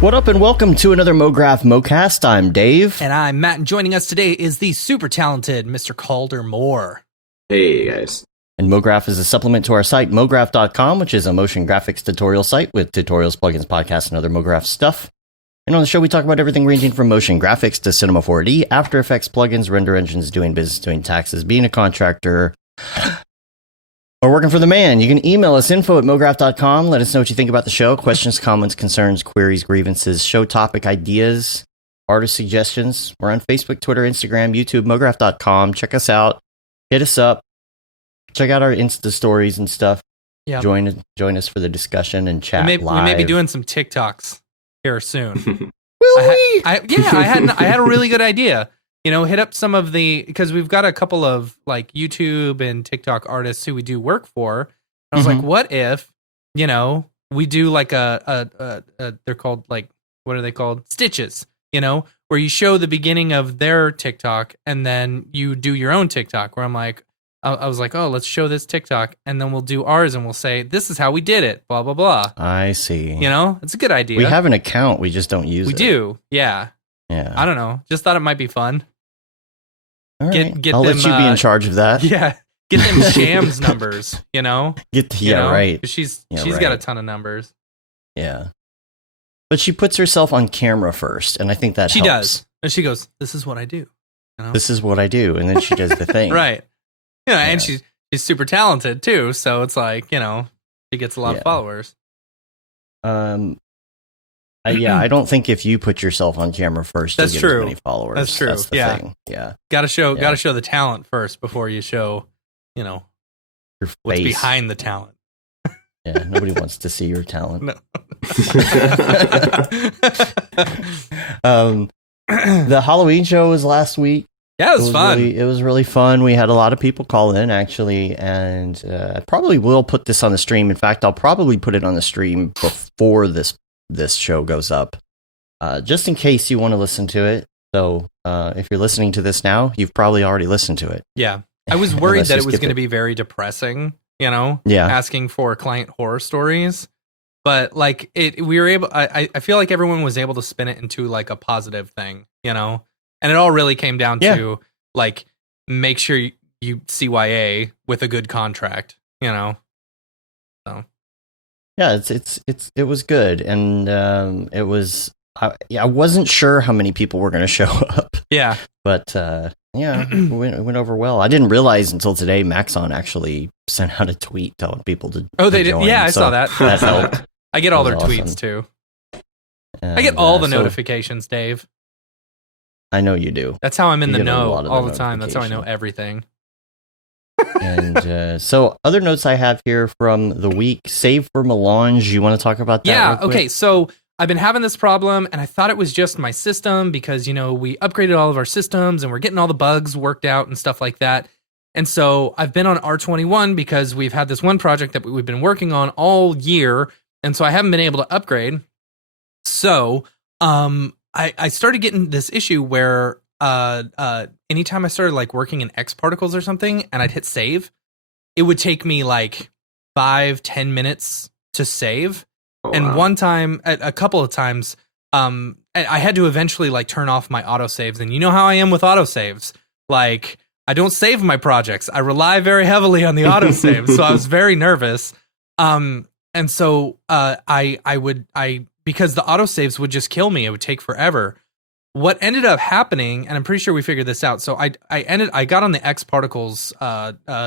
What up and welcome to another Mograph Mocast. I'm Dave. And I'm Matt, and joining us today is the super talented Mr. Calder Moore. Hey, guys. And Mograph is a supplement to our site, mograph.com, which is a motion graphics tutorial site with tutorials, plugins, podcasts, and other Mograph stuff. And on the show, we talk about everything ranging from motion graphics to Cinema 4D, After Effects, plugins, render engines, doing business, doing taxes, being a contractor, or working for the man. You can email us info@mograph.com. Let us know what you think about the show. Questions, comments, concerns, queries, grievances, show topic ideas, artist suggestions. We're on Facebook, Twitter, Instagram, YouTube, mograph.com. Check us out. Hit us up. Check out our Insta stories and stuff. Yeah. Join us for the discussion and chat live. We may be doing some TikToks here soon. Will we? I had a really good idea. You know, hit up some of because we've got a couple of like YouTube and TikTok artists who we do work for. And I was like, what if, you know, we do like they're called like, what are they called? Stitches, you know, where you show the beginning of their TikTok and then you do your own TikTok where I'm like, I was like, oh, let's show this TikTok and then we'll do ours and we'll say, this is how we did it, blah, blah, blah. I see. You know, it's a good idea. We have an account. We just don't use it. We do. Yeah. Yeah. I don't know. Just thought it might be fun. All right. Get I'll them, let you be in charge of that. Yeah. Get them Shams numbers, you know? Right. She's right. got a ton of numbers. Yeah. But she puts herself on camera first, and I think that she helps. does. And she goes, this is what I do. You know? This is what I do. And then she does the thing. Right. Yeah, and she's super talented too, so it's like, you know, she gets a lot of followers. I don't think if you put yourself on camera first, that's you'll true. get as many followers. That's true. That's the thing. Yeah. Gotta show the talent first before you show, you know, your what's face behind the talent. Yeah, nobody wants to see your talent. No. The Halloween show was last week. Yeah, it was fun. It was really fun. We had a lot of people call in, actually, and I probably will put this on the stream. In fact, I'll probably put it on the stream before this show goes up, just in case you want to listen to it. So if you're listening to this now, you've probably already listened to it. Yeah. I was worried that it was going to be very depressing, you know, asking for client horror stories. But like we were able, I feel like everyone was able to spin it into like a positive thing, you know, and it all really came down to like, make sure you CYA with a good contract, you know? So. Yeah, it was good. And it was, I wasn't sure how many people were going to show up. Yeah. But it went over well. I didn't realize until today Maxon actually sent out a tweet telling people to they did. join. Yeah, I saw that. That helped. I get all their awesome. tweets too. And, I get all the notifications, Dave. I know you do. That's how I'm in the know all the time. That's how I know everything. And so other notes I have here from the week, save for melange. You want to talk about that? Yeah. Okay. So I've been having this problem and I thought it was just my system because, you know, we upgraded all of our systems and we're getting all the bugs worked out and stuff like that. And so I've been on R21 because we've had this one project that we've been working on all year. And so I haven't been able to upgrade. So I started getting this issue where anytime I started like working in X particles or something and I'd hit save, it would take me like 5-10 minutes to save. Oh, and one time, a couple of times, I had to eventually like turn off my autosaves. And you know how I am with autosaves. Like, I don't save my projects. I rely very heavily on the autosave. So I was very nervous. And so because the autosaves would just kill me, it would take forever. What ended up happening, and I'm pretty sure we figured this out. So I got on the X Particles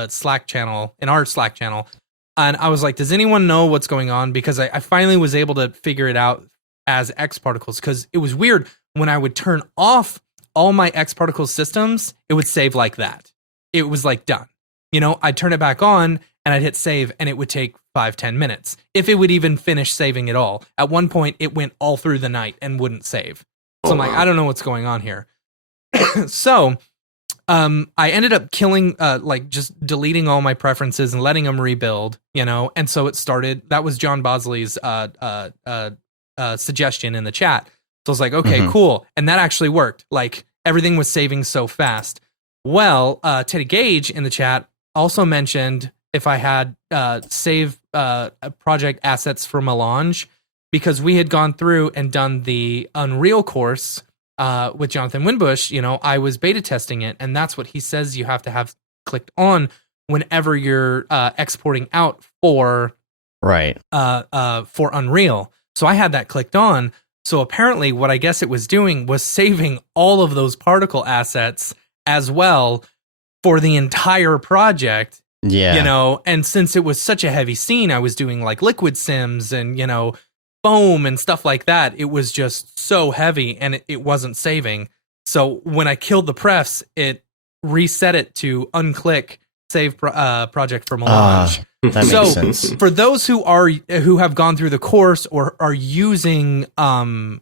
Slack channel, in our Slack channel, and I was like, does anyone know what's going on? Because I finally was able to figure it out as X Particles, because it was weird when I would turn off all my X Particles systems, it would save like that. It was like done. You know, I'd turn it back on and I'd hit save and it would take 5-10 minutes. If it would even finish saving at all. At one point, it went all through the night and wouldn't save. So I'm like, I don't know what's going on here. So I ended up killing, like just deleting all my preferences and letting them rebuild, you know? And so it started, that was John Bosley's suggestion in the chat. So I was like, okay, cool. And that actually worked. Like everything was saving so fast. Well, Teddy Gage in the chat also mentioned if I had save project assets for Melange, because we had gone through and done the Unreal course with Jonathan Winbush. You know, I was beta testing it, and that's what he says you have to have clicked on whenever you're exporting out for Unreal. So I had that clicked on. So apparently what I guess it was doing was saving all of those particle assets as well for the entire project. Yeah. You know, and since it was such a heavy scene, I was doing like liquid sims and, you know, foam and stuff like that. It was just so heavy and it wasn't saving. So when I killed the prefs, it reset it to unclick save project for melange. That makes sense. For those who have gone through the course or are using Unreal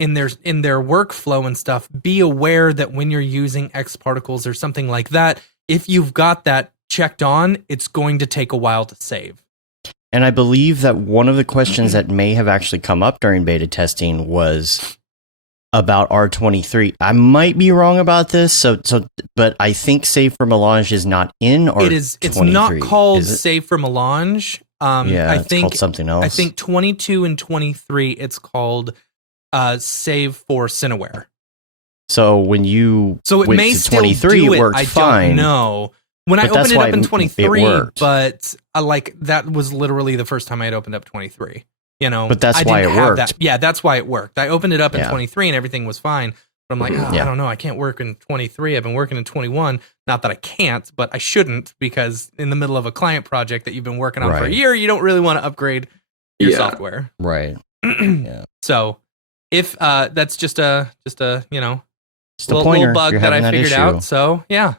in their workflow and stuff, be aware that when you're using X particles or something like that, if you've got that checked on, it's going to take a while to save. And I believe that one of the questions that may have actually come up during beta testing was about R23. I might be wrong about this, but I think Save for Melange is not in R23. It's not called Save for Melange. I think it's called something else. I think 22 and 23, it's called Save for Cineware. So when you it went may to still 23, do it worked I fine. don't know. When I But that's opened it why up in it 23, worked. but like that was literally the first time I had opened up 23. You know, But that's I why didn't it have worked. that. Yeah, that's why it worked. I opened it up in Yeah. 23 and everything was fine. But I'm like, I don't know. I can't work in 23. I've been working in 21. Not that I can't, but I shouldn't, because in the middle of a client project that you've been working on for a Right. year, you don't really want to upgrade your software. Right. So if that's just a you know, Just a little pointer. bug You're that I having figured issue. out. So yeah.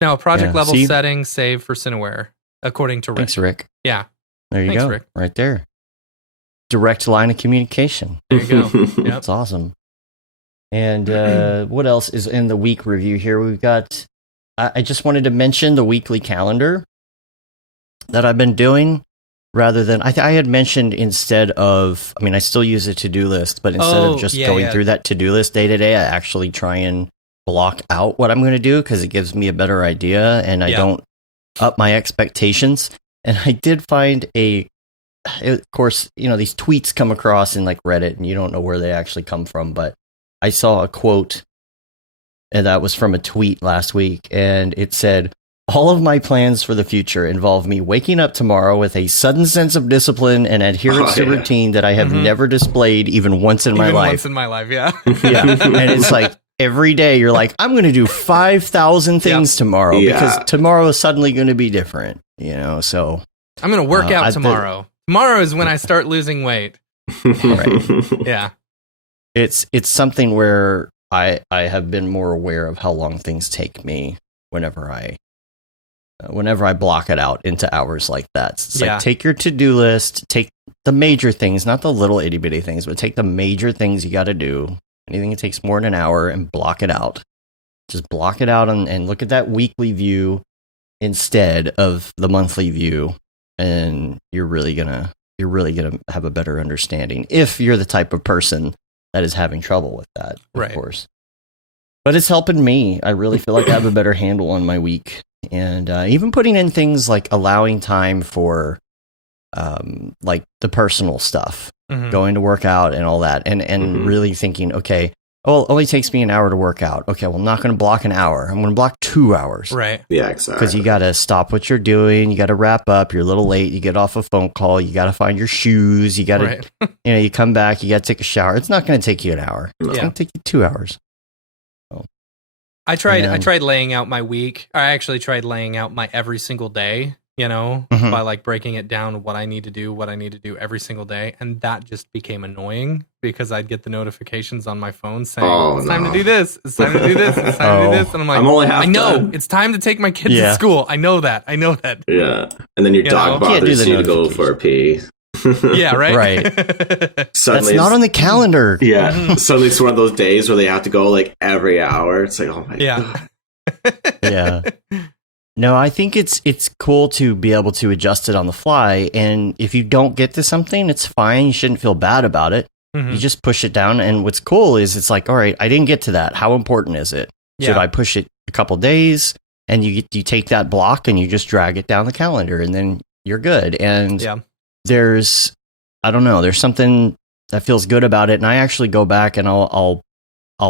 Now project Yeah, level see? settings save for Cineware according to Rick. Thanks, Rick. Yeah. There you Thanks, go. Rick. Right there. Direct line of communication. There you go. Yep. That's awesome. And what else is in the week review here? We've got, I just wanted to mention the weekly calendar that I've been doing rather than, I had mentioned instead of, I mean, I still use a to-do list, but instead of just going through that to-do list day to day, I actually try and block out what I'm going to do because it gives me a better idea and I don't up my expectations. And I did find of course, you know, these tweets come across in like Reddit and you don't know where they actually come from, but I saw a quote and that was from a tweet last week and it said, "All of my plans for the future involve me waking up tomorrow with a sudden sense of discipline and adherence to routine that I have never displayed even once in my life." Once in my life, yeah. Yeah. And it's like every day you're like, I'm going to do 5,000 things tomorrow because tomorrow is suddenly going to be different, you know? So I'm going to work out tomorrow. Tomorrow is when I start losing weight. Right. Yeah. It's something where I have been more aware of how long things take me whenever I block it out into hours like that. It's like, take your to-do list, take the major things, not the little itty bitty things, but take the major things you got to do. Anything that takes more than an hour and block it out. Just block it out and look at that weekly view instead of the monthly view. And you're really gonna have a better understanding if you're the type of person that is having trouble with that, of course. But it's helping me. I really feel like I have a better handle on my week. And even putting in things like allowing time for like the personal stuff, going to work out and all that, and really thinking, okay, oh, it only takes me an hour to work out. Okay, well, I'm not going to block an hour. I'm going to block 2 hours. Right. Yeah, exactly. Because you got to stop what you're doing. You got to wrap up. You're a little late. You get off a phone call. You got to find your shoes. You got to, you come back. You got to take a shower. It's not going to take you an hour. It's going to take you 2 hours. So, I tried laying out my week. I actually tried laying out my every single day, you know, by like breaking it down what I need to do every single day. And that just became annoying because I'd get the notifications on my phone saying, it's time to do this. It's time to do this. It's time to do this. And I'm like, I'm only half I know done. It's time to take my kids to school. I know that. Yeah. And then your dog bothers you to go for a pee. Yeah, right? Right. Suddenly that's not on the calendar. Yeah. Suddenly it's one of those days where they have to go like every hour. It's like, oh my God. Yeah. No, I think it's cool to be able to adjust it on the fly. And if you don't get to something, it's fine. You shouldn't feel bad about it. You just push it down. And what's cool is it's like, all right, I didn't get to that. How important is it? Should I push it a couple days? And you take that block and you just drag it down the calendar. And then you're good. And Yeah. there's, I don't know, there's something that feels good about it. And I actually go back and I'll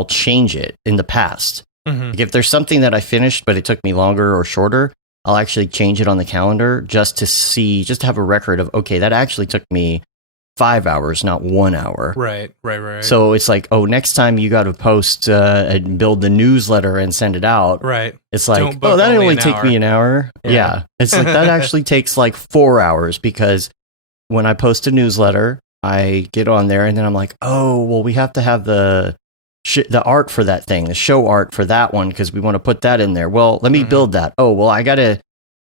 change it in the past. Mhm. Like if there's something that I finished, but it took me longer or shorter, I'll actually change it on the calendar just to have a record of, okay, that actually took me 5 hours, not 1 hour. Right. So it's like, oh, next time you got to post and build the newsletter and send it out. Right. It's like, Don't book oh, that only only an take hour. me an hour. Yeah. Yeah. It's like that actually takes like 4 hours because when I post a newsletter, I get on there and then I'm like, oh, well, we have to have the art for that thing, the show art for that one because we want to put that in there. Well, let me build that. Oh, well, I got to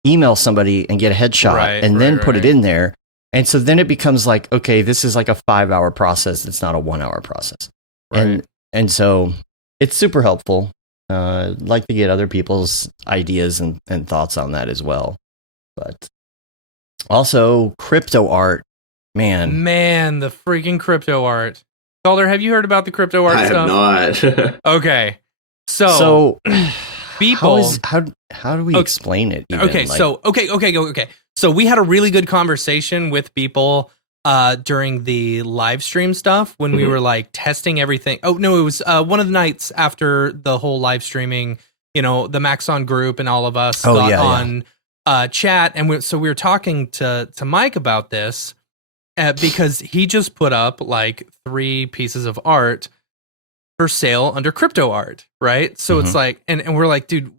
email somebody and get a headshot and then put it in there. And so then it becomes like, okay, this is like a 5 hour process. It's not a 1 hour process. Right. And so it's super helpful. I'd like to get other people's ideas and thoughts on that as well. But also crypto art, man, the freaking crypto art. Calder, have you heard about the crypto art I stuff? have not. Okay. So people, how do we explain it? Even? Okay, okay. So we had a really good conversation with people during the live stream stuff when we were like testing everything. Oh no, it was one of the nights after the whole live streaming. You know, the Maxon group and all of us got on chat, and so we were talking to Mike about this because he just put up like 3 pieces of art for sale under crypto art, right? So it's like, and we're like, dude,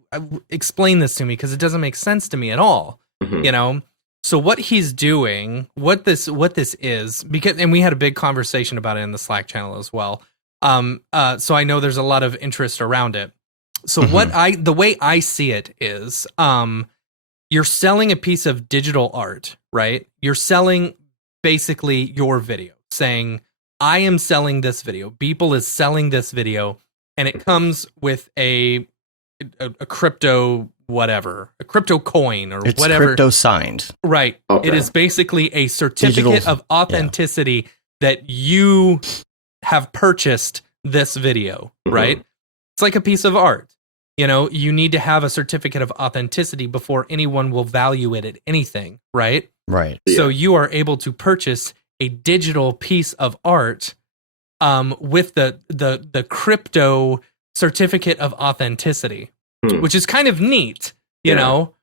explain this to me because it doesn't make sense to me at all. You know, so what he's doing, what this is, because, and we had a big conversation about it in the Slack channel as well. So I know there's a lot of interest around it. So the way I see it is, you're selling a piece of digital art, right? You're selling basically your video, saying, I am selling this video. Beeple is selling this video, and it comes with a crypto whatever, a crypto coin or it's whatever. Crypto signed. Right. Okay. It is basically a certificate Digital, of authenticity that you have purchased this video, right? It's like a piece of art. You know, you need to have a certificate of authenticity before anyone will value it at anything, right? Right. So you are able to purchase a digital piece of art with the crypto certificate of authenticity, which is kind of neat, you know.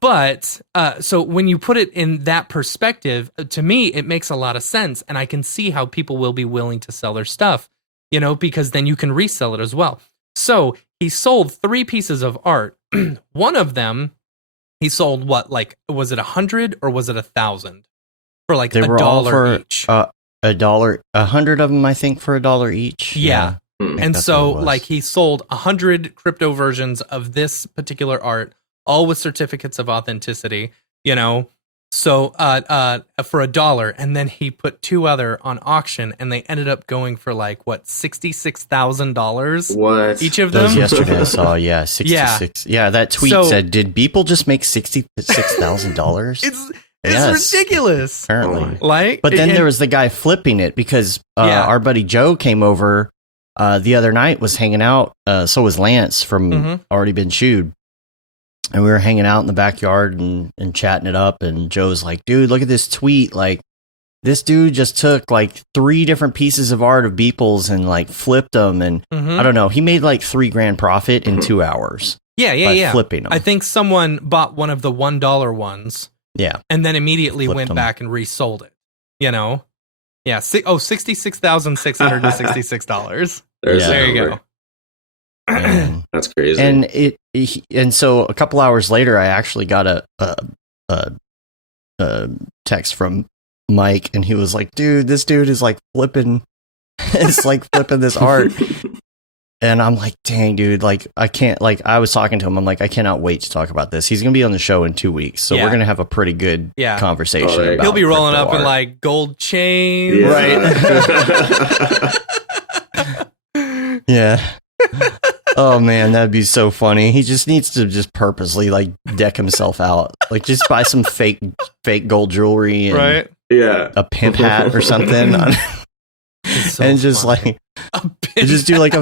But so when you put it in that perspective, to me, it makes a lot of sense. And I can see how people will be willing to sell their stuff, you know, because then you can resell it as well. So he sold 3 pieces of art. One of them, he sold what, like, was it 100 or was it 1,000 for like $1 each? $1, 100 of them, I think, for $1 each. Yeah. And that's so what it was. like he sold 100 crypto versions of this particular art, all with certificates of authenticity, you know. So for $1, and then he put 2 other on auction, and they ended up going for like what, $66,000? What? Each of Those them? yesterday I saw, 66. Yeah, that tweet said, did Beeple just make $66,000? It's ridiculous. Apparently. Like, But then there was the guy flipping it because our buddy Joe came over the other night, was hanging out. So was Lance from Already Been Chewed. And we were hanging out in the backyard and chatting it up. And Joe's like, dude, look at this tweet. Like, this dude just took like 3 different pieces of art of Beeple's and like flipped them. And I don't know, he made like $3,000 profit in 2 hours. Yeah. Flipping them. I think someone bought one of the $1 ones. Yeah. And then immediately Flipped went them. back and resold it. You know? Yeah. $66,666. There you go. That's crazy. And so a couple hours later, I actually got a text from Mike, and he was like, "Dude, this dude is like flipping, it's like flipping this art." And I'm like, "Dang, dude! Like, I can't." Like, I was talking to him. I'm like, "I cannot wait to talk about this." He's gonna be on the show in 2 weeks, so we're gonna have a pretty good conversation. Oh, about He'll be rolling crypto up in art. like gold chains, right? Yeah. Oh man, that'd be so funny. He just needs to just purposely like deck himself out, like just buy some fake gold jewelry and a pimp hat or something, and just like just do like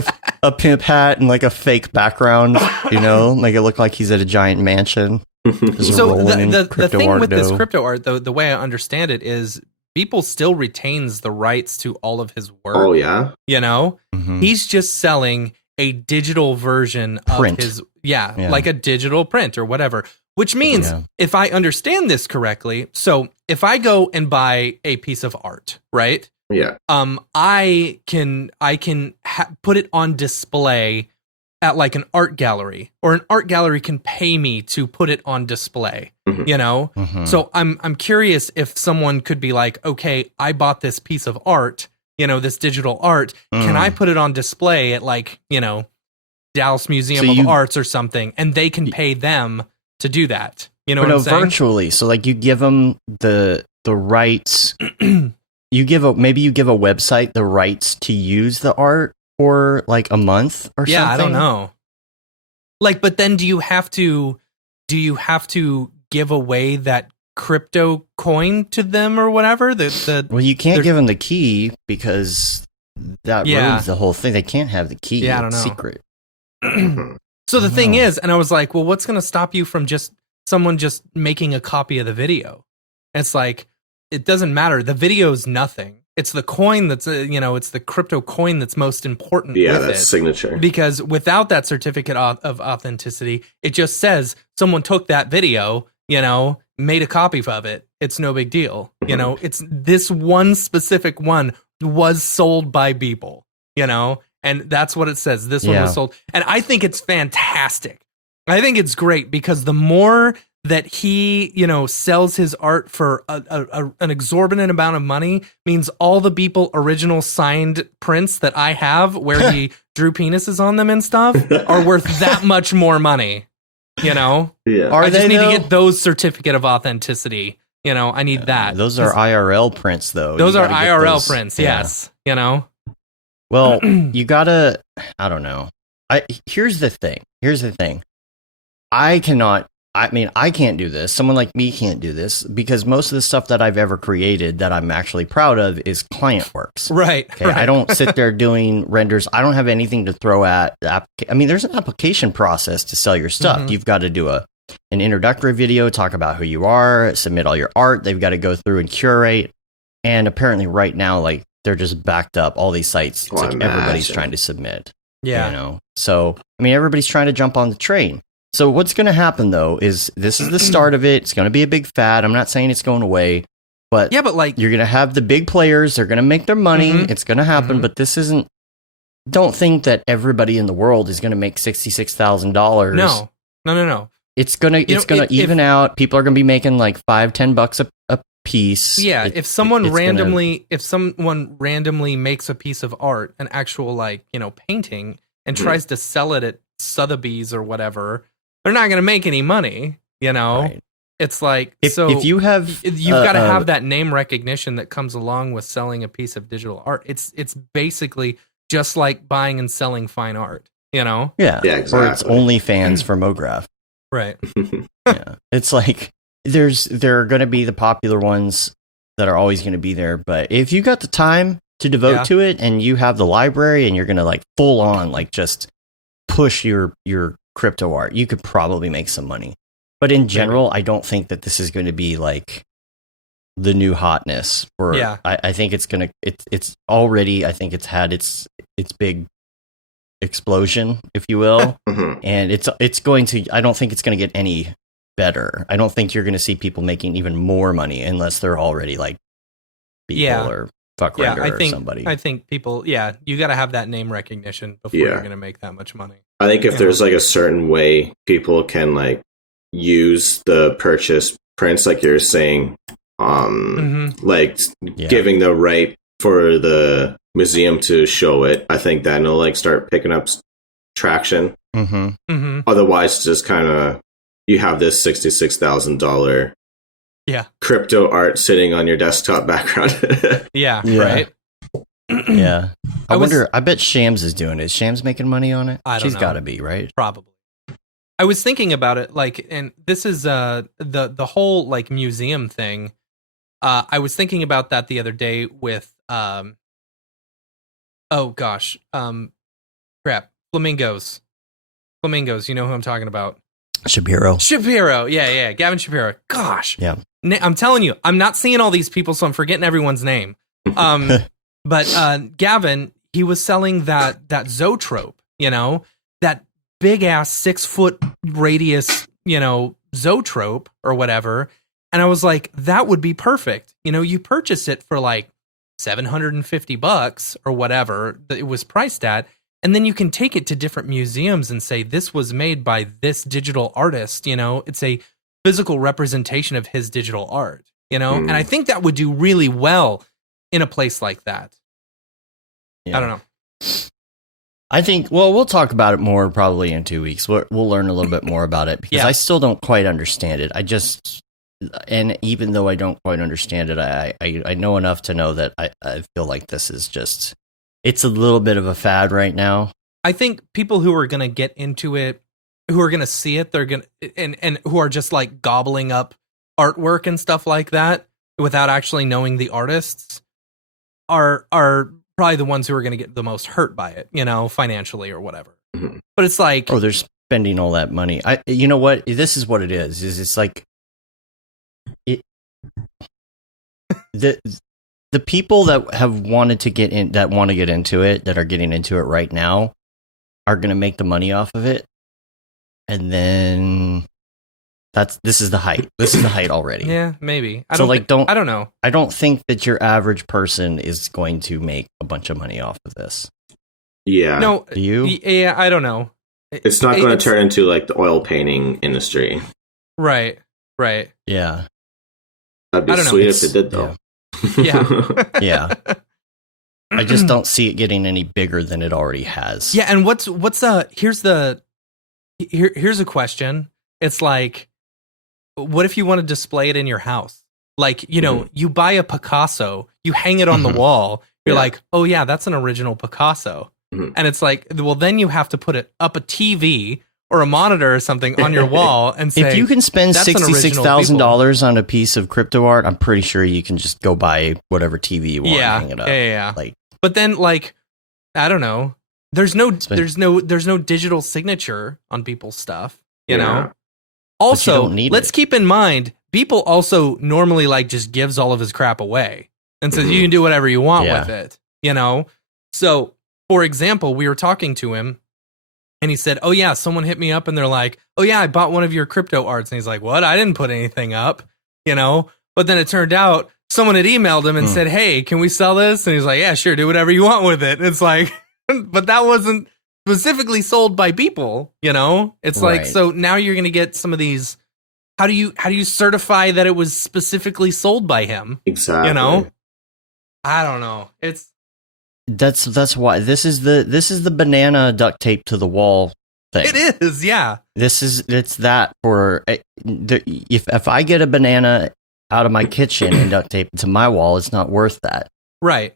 a pimp hat and like a fake background, you know, make it look like he's at a giant mansion. There's a So rolling in the crypto thing art with this dough. crypto art, though, the way I understand it is Beeple still retains the rights to all of his work. Oh yeah. You know, Mhm. he's just selling a digital version Print. of his, Yeah. like a digital print or whatever. Which means, Yeah. if I understand this correctly, so if I go and buy a piece of art, right? Yeah. I can put it on display at like an art gallery, or an art gallery can pay me to put it on display. Mhm. You know, Mhm. so I'm curious if someone could be like, okay, I bought this piece of art, you know, this digital art. Can I put it on display at like, you know, Dallas Museum of Arts or something, and they can pay them to do that? You know what I'm saying? Virtually. So like you give them the rights. You give a website the rights to use the art for like a month or something. Yeah, I don't know. Like, but then do you have to give away that crypto coin to them or whatever? Well, you can't give them the key because that ruins the whole thing. They can't have the key. Yeah, I don't know. Secret. So the thing is, and I was like, well, what's going to stop you from someone just making a copy of the video? And it's like, it doesn't matter. The video's nothing. It's the coin that's, it's the crypto coin that's most important. Yeah, with that's it. signature. Because without that certificate of authenticity, it just says someone took that video, made a copy of it. It's no big deal. It's this one specific one was sold by Beeple, and that's what it says. This one was sold. And I think it's fantastic. I think it's great because the more that he, sells his art for an exorbitant amount of money means all the Beeple original signed prints that I have where he drew penises on them and stuff are worth that much more money, Yeah. I just need to get those certificate of authenticity. I need that. Those are IRL prints, though. Those are IRL prints, yes. Well, you gotta, I don't know. Here's the thing. I can't do this. Someone like me can't do this because most of the stuff that I've ever created that I'm actually proud of is client works. Right. Okay? I don't sit there doing renders. I don't have anything to throw at the there's an application process to sell your stuff. Mm-hmm. You've got to do an introductory video, talk about who you are, submit all your art. They've got to go through and curate. And apparently right now, like, they're just backed up. All these sites, it's like everybody's trying to submit. Yeah. So, everybody's trying to jump on the train. So what's going to happen, though, is this is the start of it. It's going to be a big fad. I'm not saying it's going away, but like you're going to have the big players. They're going to make their money. Mm-hmm. It's going to happen, but this isn't. Don't think that everybody in the world is going to make $66,000. No. It's gonna even out. People are going to be making like $5-10 a piece. Yeah, if someone randomly makes a piece of art, an actual painting, and tries to sell it at Sotheby's or whatever, they're not going to make any money, Right. It's like, if you have, you've got to have that name recognition that comes along with selling a piece of digital art. It's basically just like buying and selling fine art, Yeah, exactly. Or it's OnlyFans for Mograph. Right. Yeah, it's like there are going to be the popular ones that are always going to be there, but if you got the time to devote to it and you have the library and you're going to like full on like just push your crypto art, you could probably make some money. But in general, I don't think that this is going to be like the new hotness for I think it's already, I think it's had its big explosion, if you will. And it's going to, I don't think it's going to get any better. I don't think you're going to see people making even more money unless they're already like Beeple or Fuck Render or somebody. I think people, you got to have that name recognition before you're going to make that much money. I think if there's like a certain way people can like use the purchase prints, like you're saying, like giving the right for the museum to show it, I think that'll like start picking up traction. Otherwise, it's just kind of, you have this $66,000 crypto art sitting on your desktop background. Right. Yeah. I bet Shams is doing it. Is Shams making money on it? She's got to be, right? Probably. I was thinking about it, like, and this is the whole like museum thing. I was thinking about that the other day with flamingos. You know who I'm talking about? Shapiro. Yeah. Gavin Shapiro. Gosh. Yeah. I'm telling you, I'm not seeing all these people, so I'm forgetting everyone's name. But Gavin, he was selling that zoetrope, that big ass 6-foot radius, zoetrope or whatever. And I was like, that would be perfect. You purchase it for like $750 or whatever that it was priced at. And then you can take it to different museums and say, this was made by this digital artist. It's a physical representation of his digital art, and I think that would do really well in a place like that. Yeah. I don't know. I think, we'll talk about it more probably in 2 weeks. We'll learn a little bit more about it because I still don't quite understand it. And even though I don't quite understand it, I know enough to know that I feel like this is just, it's a little bit of a fad right now. I think people who are going to get into it, who are going to see it, they're going to, and who are just like gobbling up artwork and stuff like that without actually knowing the artists are probably the ones who are going to get the most hurt by it, financially or whatever. Mm-hmm. But it's like, they're spending all that money. You know what? This is what it is it's like the people that have wanted to get in, that want to get into it, that are getting into it right now, are going to make the money off of it. And then this is the height. This is the height already. Yeah, maybe. I don't know. I don't think that your average person is going to make a bunch of money off of this. Yeah. No. Do you? Yeah, I don't know. It's not going to turn into like the oil painting industry. Right. Yeah. That'd be sweet if it did, though. Yeah. Yeah. I just don't see it getting any bigger than it already has. Yeah, and here's a question. It's like, what if you want to display it in your house? Like, you buy a Picasso, you hang it on the wall. You're like, oh yeah, that's an original Picasso. Mm-hmm. And it's like, well, then you have to put it up a TV or a monitor or something on your wall and say, if you can spend $66,000 on a piece of crypto art, I'm pretty sure you can just go buy whatever TV you want and hang it up. Yeah. Like, but then, like, I don't know. There's no digital signature on people's stuff, you know. Also, let's keep in mind, people also normally like just gives all of his crap away and says you can do whatever you want with it, So, for example, we were talking to him and he said, "Oh yeah, someone hit me up and they're like, "Oh yeah, I bought one of your crypto arts." And he's like, "What? I didn't put anything up." But then it turned out someone had emailed him and said, "Hey, can we sell this?" And he's like, "Yeah, sure, do whatever you want with it." It's like, but that wasn't specifically sold by people, It's like, so now you're going to get some of these. How do you certify that it was specifically sold by him? Exactly. I don't know. That's why this is the banana duct tape to the wall thing. It is, yeah. It's that for if I get a banana out of my kitchen and duct tape to my wall, it's not worth that. Right.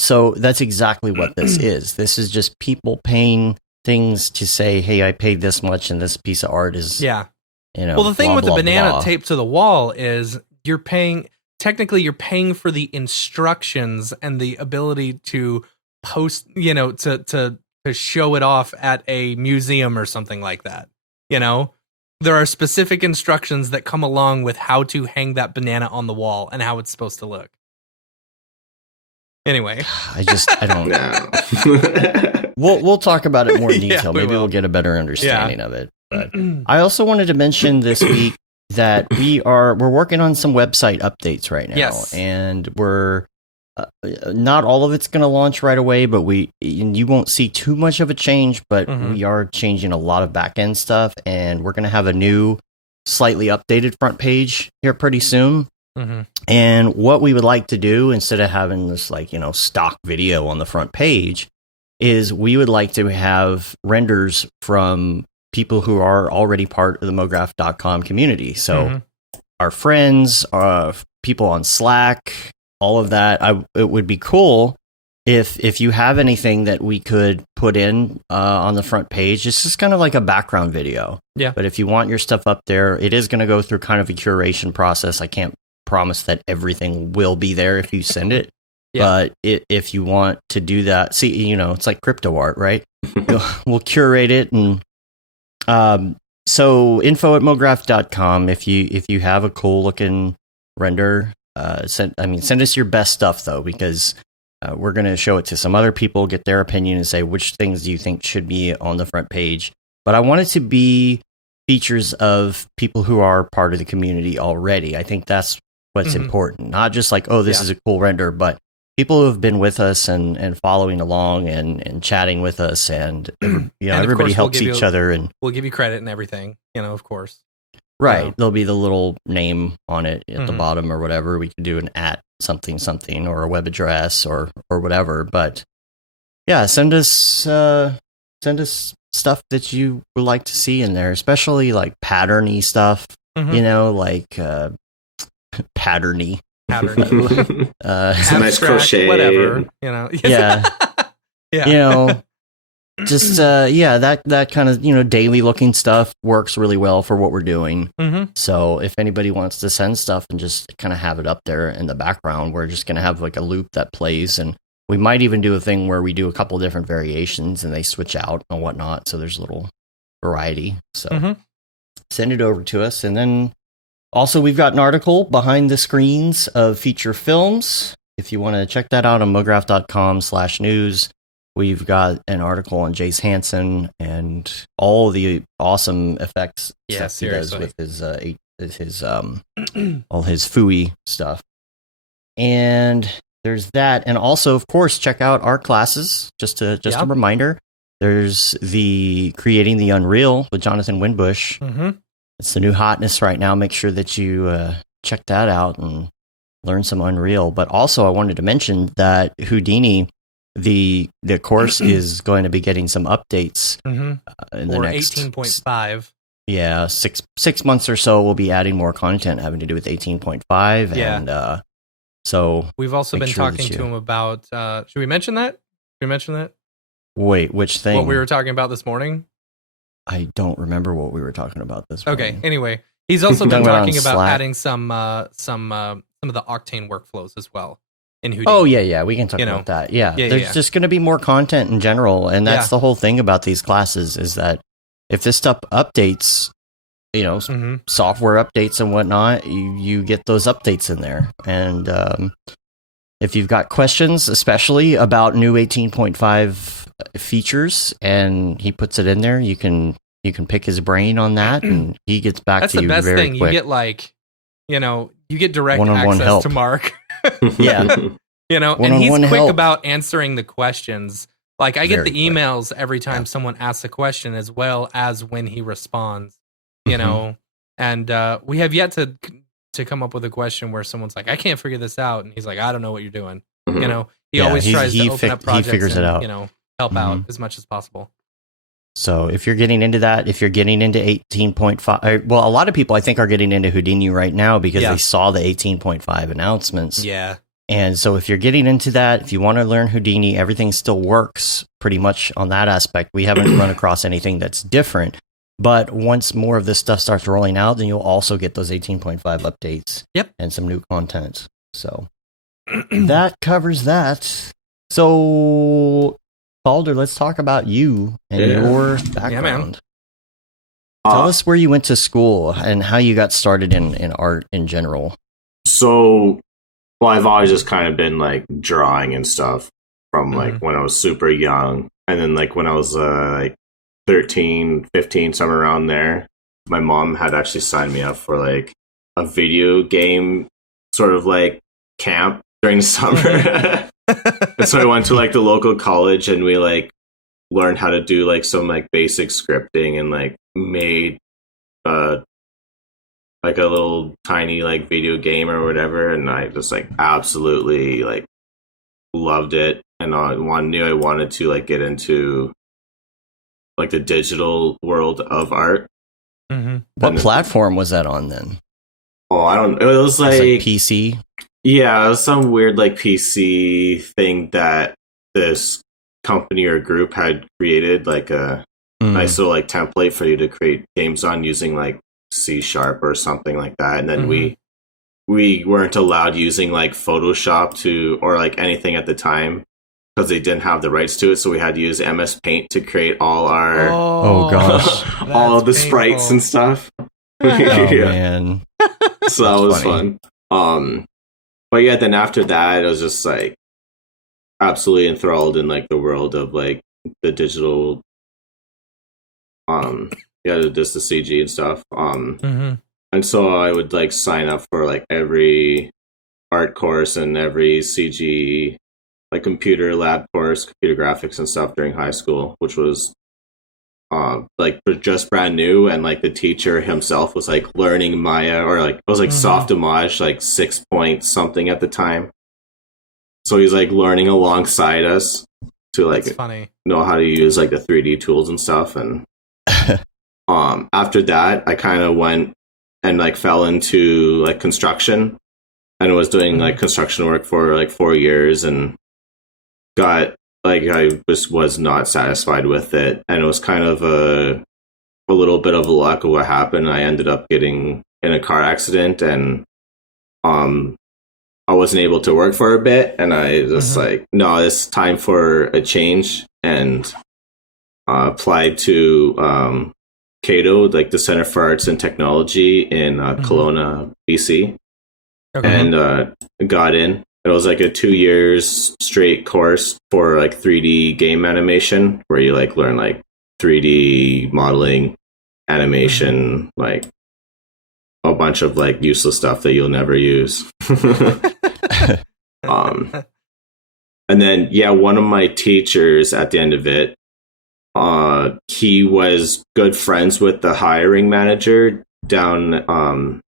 So that's exactly what this is. This is just people paying things to say, "Hey, I paid this much, and this piece of art is Well, the thing blah, with blah, the banana blah. tape to the wall is you're paying for the instructions and the ability to post, to show it off at a museum or something like that. There are specific instructions that come along with how to hang that banana on the wall and how it's supposed to look. Anyway, I don't know. We'll talk about it more in detail. Maybe we'll get a better understanding of it. But I also wanted to mention this week that we're working on some website updates right now. Yes. And we're not all of it's going to launch right away, but you won't see too much of a change, but we are changing a lot of back end stuff, and we're going to have a new, slightly updated front page here pretty soon. Mm-hmm. And what we would like to do, instead of having this stock video on the front page, is we would like to have renders from people who are already part of the Mograph.com community. So our friends, people on Slack, all of that. It would be cool if you have anything that we could put in on the front page. It's just kind of like a background video. Yeah. But if you want your stuff up there, it is going to go through kind of a curation process. I can't promise that everything will be there if you send it. Yeah. But if you want to do that, see, it's like crypto art, right? We'll curate it and So info@mograph.com. If you have a cool looking render, send us your best stuff though, because we're going to show it to some other people, get their opinion, and say which things do you think should be on the front page. But I want it to be features of people who are part of the community already. I think that's what's important. Not just like, oh, this is a cool render, but people who have been with us and following along and chatting with us, and everybody helps each other, and we'll give you credit and everything, of course. Right. There'll be the little name on it at the bottom or whatever. We can do an @ something or a web address or whatever. But yeah, send us stuff that you would like to see in there, especially like patterny stuff, like patterny. Some nice crochet, whatever, Yeah. Just that kind of daily looking stuff works really well for what we're doing. So if anybody wants to send stuff and just kind of have it up there in the background, we're just gonna have like a loop that plays, and we might even do a thing where we do a couple different variations and they switch out and whatnot, so there's a little variety. So send it over to us. And then also we've got an article behind the screens of feature films. If you want to check that out on mograph.com/news, we've got an article on Jace Hansen and all the awesome effects stuff he does with his all his FUI stuff. And there's that. And also, of course, check out our classes. Just a reminder. There's the Creating the Unreal with Jonathan Winbush. It's the new hotness right now. Make sure that you check that out and learn some Unreal. But also, I wanted to mention that Houdini, the course is going to be getting some updates in the next 18.5. Yeah, six months or so. We'll be adding more content having to do with 18.5. And so we've also been talking to him about. Should we mention that? Should we mention that? Wait, which thing? What we were talking about this morning? I don't remember what we were talking about this morning. Okay. Anyway, he's also been talking about adding some of the Octane workflows as well in Houdini. Oh yeah, we can talk about that. Yeah, there's just going to be more content in general, and that's the whole thing about these classes is that if this stuff updates, software updates and whatnot, you get those updates in there. And if you've got questions, especially about new 18.5 features, and he puts it in there, you can pick his brain on that, and he gets back to you very quick. That's the best thing. You get direct access to Mark. Yeah. And he's quick about answering the questions. Like I get the emails every time someone asks a question, as well as when he responds. And we have yet to come up with a question where someone's like, I can't figure this out, and he's like, I don't know what you're doing. He always tries to open up projects, he figures it out. Help out as much as possible. So if you're getting into that, if you're getting into 18.5, well, a lot of people I think are getting into Houdini right now because they saw the 18.5 announcements. Yeah. And so if you're getting into that, if you want to learn Houdini, everything still works pretty much on that aspect. We haven't run across anything that's different. But once more of this stuff starts rolling out, then you'll also get those 18.5 updates. Yep. And some new content. So that covers that. So, Calder, let's talk about you and your background. Yeah, man. Tell us where you went to school and how you got started in art in general. So, I've always just kind of been like drawing and stuff from like when I was super young. And then like when I was like 13, 15, somewhere around there, my mom had actually signed me up for like a video game sort of like camp during the summer. And so I went to like the local college and we like learned how to do like some like basic scripting and like made like a little tiny like video game or whatever, and I just like absolutely like loved it, and I knew I wanted to like get into like the digital world of art. What platform was that on then? Oh, I don't. It was like PC. Yeah, it was some weird like PC thing that this company or group had created, like a nice little like template for you to create games on using like C# or something like that. And then we weren't allowed using like Photoshop or like anything at the time, because they didn't have the rights to it, so we had to use MS Paint to create all our gosh, all of the sprites and stuff. Man, So that was fun. But yeah, then after that, I was just like absolutely enthralled in like the world of like the digital, just the CG and stuff. And so I would like sign up for like every art course and every CG, like computer lab course, computer graphics and stuff during high school, which was like just brand new, and like the teacher himself was like learning Maya, or like it was like Softimage, like 6 point something at the time. So he's like learning alongside us to like know how to use like the 3D tools and stuff. And after that, I kind of went and like fell into like construction, and was doing like construction work for like 4 years, and got like I was not satisfied with it, and it was kind of a little bit of luck of what happened. I ended up getting in a car accident, and I wasn't able to work for a bit, and I was like, no, it's time for a change, and applied to Cato, like the Center for Arts and Technology in Kelowna, BC, and got in. It was like a 2 years straight course for like 3D game animation, where you like learn like 3D modeling, animation, like a bunch of like useless stuff that you'll never use. And then one of my teachers at the end of it, he was good friends with the hiring manager down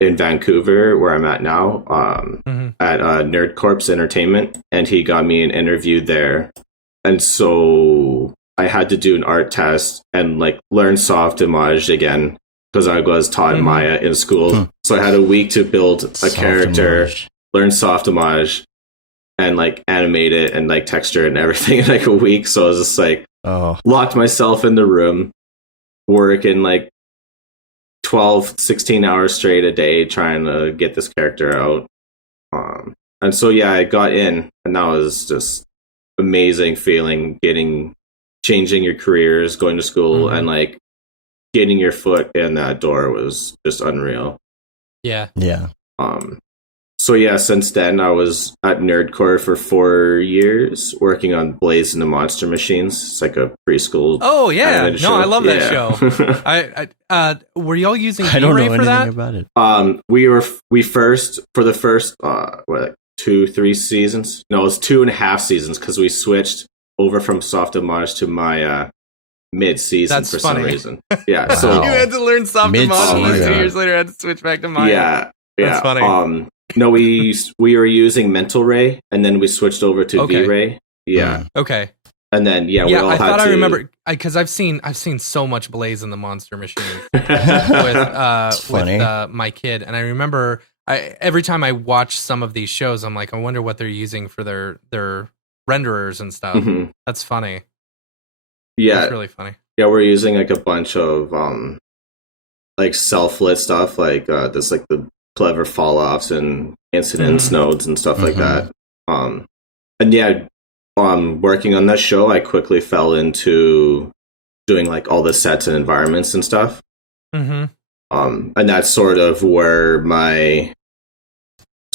in Vancouver, where I'm at now, at Nerd Corp's Entertainment, and he got me an interview there. And so I had to do an art test and like learn Softimage again, because I was taught Maya in school. So I had a week to build a character, learn Softimage, and like animate it and like texture it and everything in like a week. So I was just like, locked myself in the room, working like 12, 16 hours straight a day trying to get this character out. And so I got in, and that was just amazing feeling, changing your careers, going to school, and like getting your foot in that door was just unreal. Yeah. So since then I was at Nerdcore for 4 years working on Blaze and the Monster Machines. It's like a preschool. Oh yeah, no, I love that show. I were y'all using V-Ray for that? About it. We first for the first 2-3 seasons. No, it was 2.5 seasons, because we switched over from Softimage to Maya mid-season for some reason. Yeah, so you had to learn Softimage. 2 years later, I had to switch back to Maya. Yeah, that's funny. No, we were using Mental Ray, and then we switched over to V-Ray. Yeah. Okay. And then we all I had thought to... I remember, because I've seen so much Blaze in the Monster Machine with my kid, and I remember every time I watch some of these shows, I'm like, I wonder what they're using for their renderers and stuff. That's funny. Yeah, it's really funny. Yeah, we're using like a bunch of like self-lit stuff, like this like the clever fall-offs and incidence nodes and stuff like that. And working on that show, I quickly fell into doing like all the sets and environments and stuff. And that's sort of where my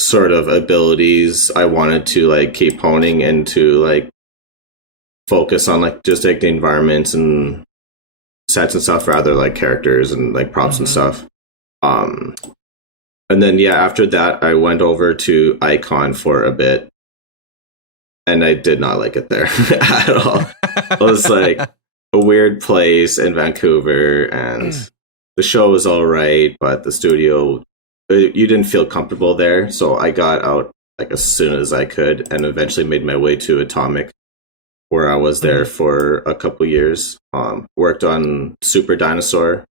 sort of abilities I wanted to like keep honing into, like focus on like just like the environments and sets and stuff, rather like characters and like props and stuff. And then after that I went over to Icon for a bit, and I did not like it there at all. It was like a weird place in Vancouver, and the show was all right, but the studio, you didn't feel comfortable there. So I got out like as soon as I could, and eventually made my way to Atomic, where I was there for a couple years. Worked on Super Dinosaur.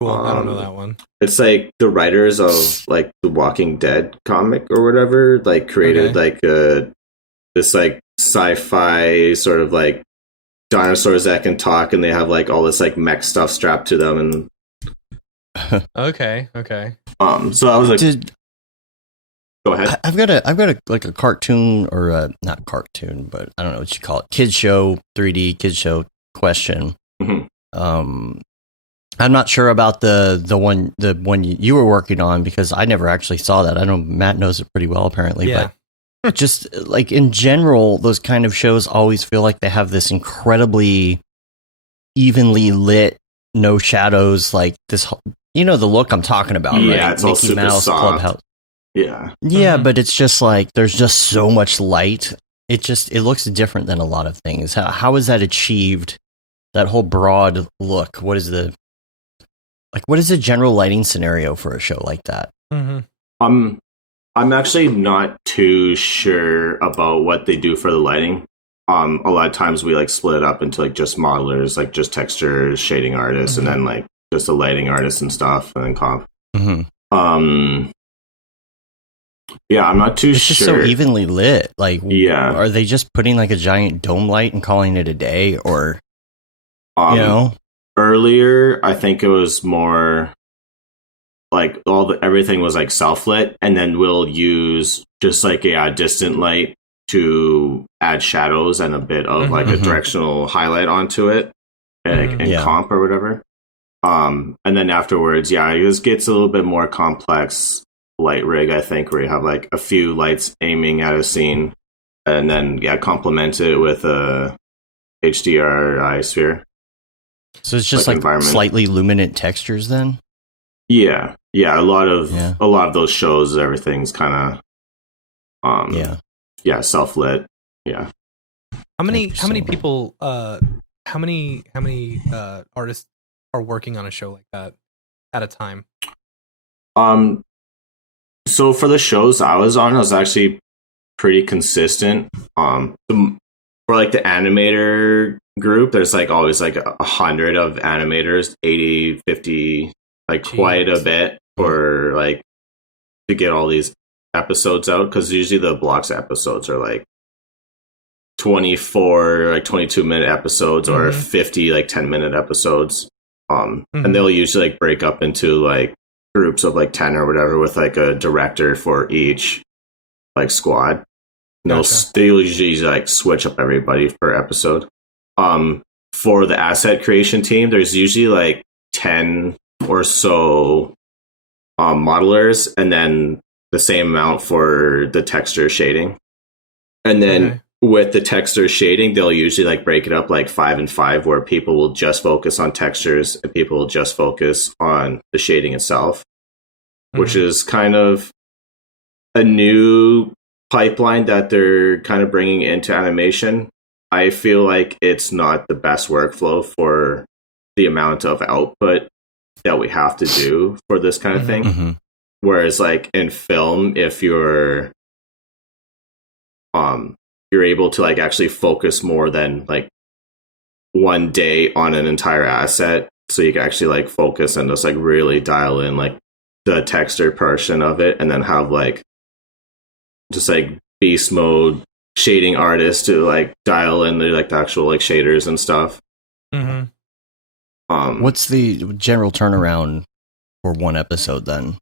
Cool. I don't know that one. It's like the writers of like the Walking Dead comic or whatever, like created like this like sci-fi sort of like dinosaurs that can talk, and they have like all this like mech stuff strapped to them, and Okay. so I was like, Go ahead. I've got a like a cartoon or not cartoon, but I don't know what you call it. Kids show 3D kids show question. Mm-hmm. I'm not sure about the one you were working on because I never actually saw that. I know Matt knows it pretty well apparently, but just like in general, those kind of shows always feel like they have this incredibly evenly lit, no shadows, like this. You know the look I'm talking about, right? Yeah, it's all Mickey super Mouse soft. Clubhouse. Yeah. Yeah, but it's just like there's just so much light. It looks different than a lot of things. How is that achieved? That whole broad look. What is the general lighting scenario for a show like that? Mm-hmm. I'm actually not too sure about what they do for the lighting. A lot of times we like split it up into like just modelers, like just textures, shading artists, and then like just a lighting artist and stuff, and then comp. Yeah, I'm not too it's sure. It's just so evenly lit. Like, yeah, are they just putting like a giant dome light and calling it a day, or you know? Earlier, I think it was more like everything was like self lit, and then we'll use just like a distant light to add shadows and a bit of like a directional highlight onto it, and comp or whatever. And then afterwards, it just gets a little bit more complex light rig, I think, where you have like a few lights aiming at a scene, and then complement it with a HDRI sphere. So it's just like slightly luminant textures then? Yeah. A lot of those shows, everything's kind of self-lit. Yeah. How many people how many artists are working on a show like that at a time? So for the shows I was on, I was actually pretty consistent. For like the animator group, there's like always like 100 of animators, 80, 50, like quite a bit for like to get all these episodes out, because usually the blocks episodes are like 24 like 22-minute episodes or 50 like 10-minute episodes, and they'll usually like break up into like groups of like 10 or whatever with like a director for each like squad. They usually like switch up everybody per episode. For the asset creation team, there's usually like 10 or so modelers, and then the same amount for the texture shading. And then with the texture shading, they'll usually like break it up like 5 and 5, where people will just focus on textures and people will just focus on the shading itself, which is kind of a new pipeline that they're kind of bringing into animation. I feel like it's not the best workflow for the amount of output that we have to do for this kind of thing. Whereas like in film, if you're able to like actually focus more than like one day on an entire asset, so you can actually like focus and just like really dial in like the texture portion of it, and then have like just like beast mode shading artists to like dial in like the actual like shaders and stuff. What's the general turnaround for one episode then?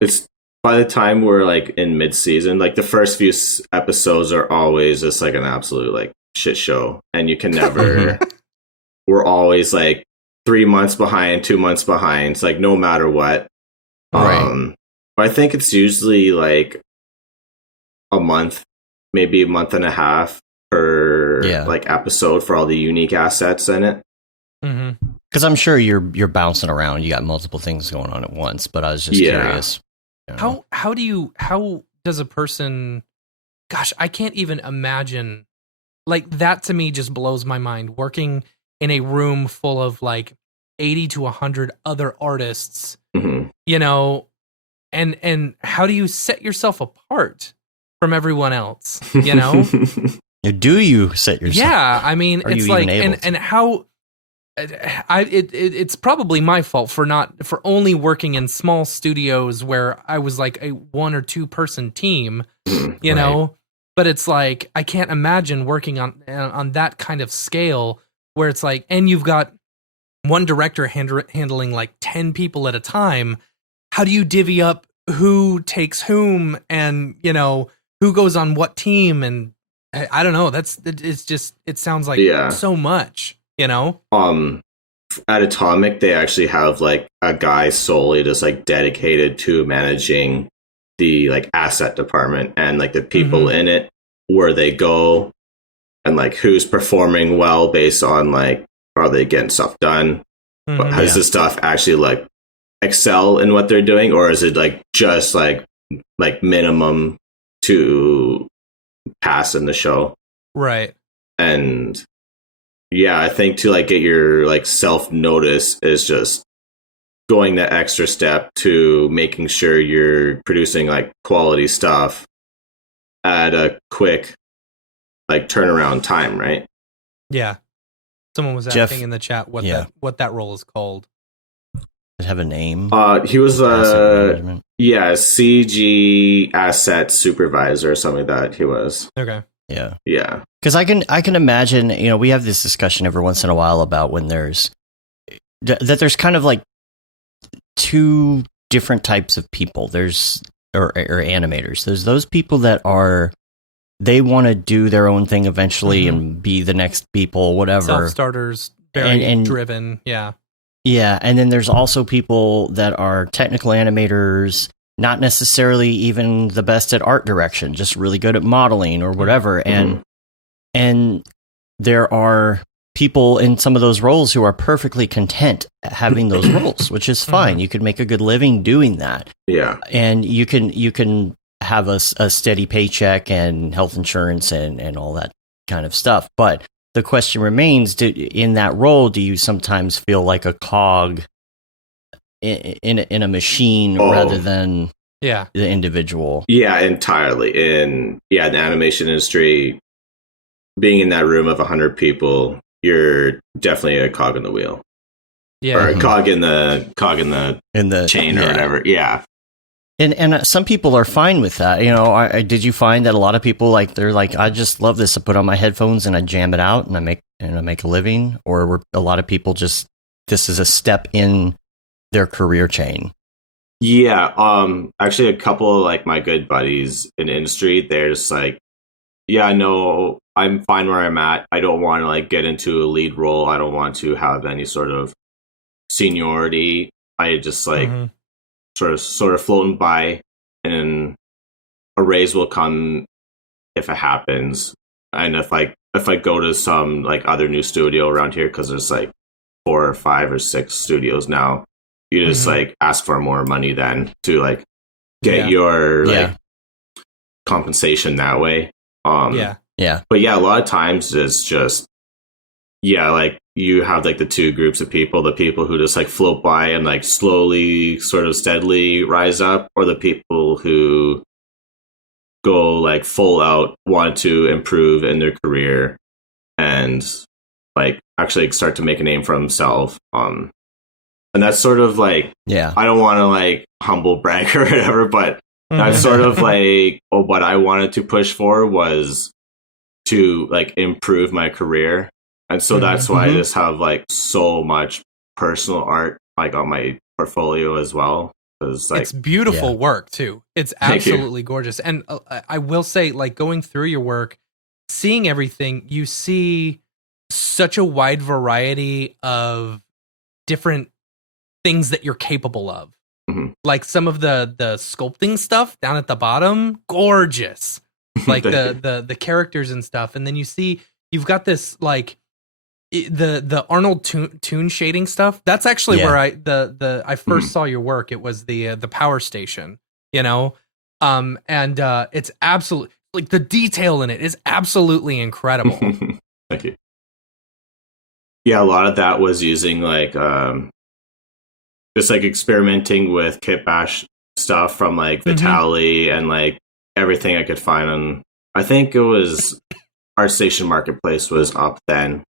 It's by the time we're like in mid-season, like the first few episodes are always just like an absolute like shit show, and you can never we're always like 3 months behind, 2 months behind. It's like no matter what. But I think it's usually like a month, maybe a month and a half per like episode for all the unique assets in it. Because I'm sure you're bouncing around. You got multiple things going on at once. But I was just curious. You know? How does a person? Gosh, I can't even imagine. Like that to me just blows my mind. Working in a room full of like 80 to 100 other artists, you know, and how do you set yourself apart from everyone else? You know, do you set yourself? Yeah, I mean, it's like, and how. It's probably my fault for only working in small studios where I was like a 1 or 2 person team, you know. But it's like I can't imagine working on that kind of scale where it's like, and you've got one director handling like 10 people at a time. How do you divvy up who takes whom, and you know who goes on what team, and I don't know. It sounds like so much, you know. At Atomic, they actually have like a guy solely just like dedicated to managing the like asset department and like the people in it, where they go, and like who's performing well based on like, are they getting stuff done? Does the stuff actually like excel in what they're doing, or is it like just like minimum to pass in the show? Right. And yeah, I think to like get your like self notice is just going that extra step to making sure you're producing like quality stuff at a quick like turnaround time, right? Yeah. Someone was Jeff, asking in the chat what that role is called. Does it have a name? He was CG asset supervisor or something like that. He was. Okay. Yeah. Because I can imagine, you know, we have this discussion every once in a while about when there's kind of like two different types of people. There's or animators. There's those people that they want to do their own thing eventually and be the next people, whatever. Self-starters, very driven. Yeah. Yeah, and then there's also people that are technical animators, not necessarily even the best at art direction, just really good at modeling or whatever. And there are people in some of those roles who are perfectly content having those roles, which is fine. You can make a good living doing that. Yeah. And you can have a steady paycheck and health insurance and all that kind of stuff. But the question remains, in that role, do you sometimes feel like a cog in a machine rather than the individual? Yeah, entirely. In the animation industry, being in that room of 100 people, you're definitely a cog in the wheel. Yeah. Or a cog in the chain or whatever. Yeah. And some people are fine with that. You know, did you find that a lot of people they're like, I just love this. I put on my headphones and I jam it out and I make a living? Or were a lot of people just, this is a step in their career chain? Yeah. Actually, a couple of like my good buddies in the industry, they're just like, yeah, no, I'm fine where I'm at. I don't want to like get into a lead role. I don't want to have any sort of seniority. I just like sort of floating by, and a raise will come if it happens. And if I go to some like other new studio around here, because there's like 4 or 5 or 6 studios now, you just like ask for more money then to like get your like compensation that way. But yeah, a lot of times it's just like you have like the two groups of people, the people who just like float by and like slowly sort of steadily rise up, or the people who go like full out, want to improve in their career and like actually start to make a name for themselves. And that's sort of like, I don't want to like humble brag or whatever, but that's sort of like what I wanted to push for, was to like improve my career. And so that's why I just have like so much personal art like on my portfolio as well. Like, it's beautiful work too. It's absolutely gorgeous. And I will say, like, going through your work, seeing everything, you see such a wide variety of different things that you're capable of. Like some of the sculpting stuff down at the bottom, gorgeous. Like the characters and stuff. And then you see you've got this like the Arnold toon shading stuff. That's actually where I first saw your work. It was the power station, you know? And it's absolutely, like, the detail in it is absolutely incredible. Thank you. Yeah, a lot of that was using like just like experimenting with kit bash stuff from like Vitaly and like everything I could find on, I think it was ArtStation Marketplace was up then.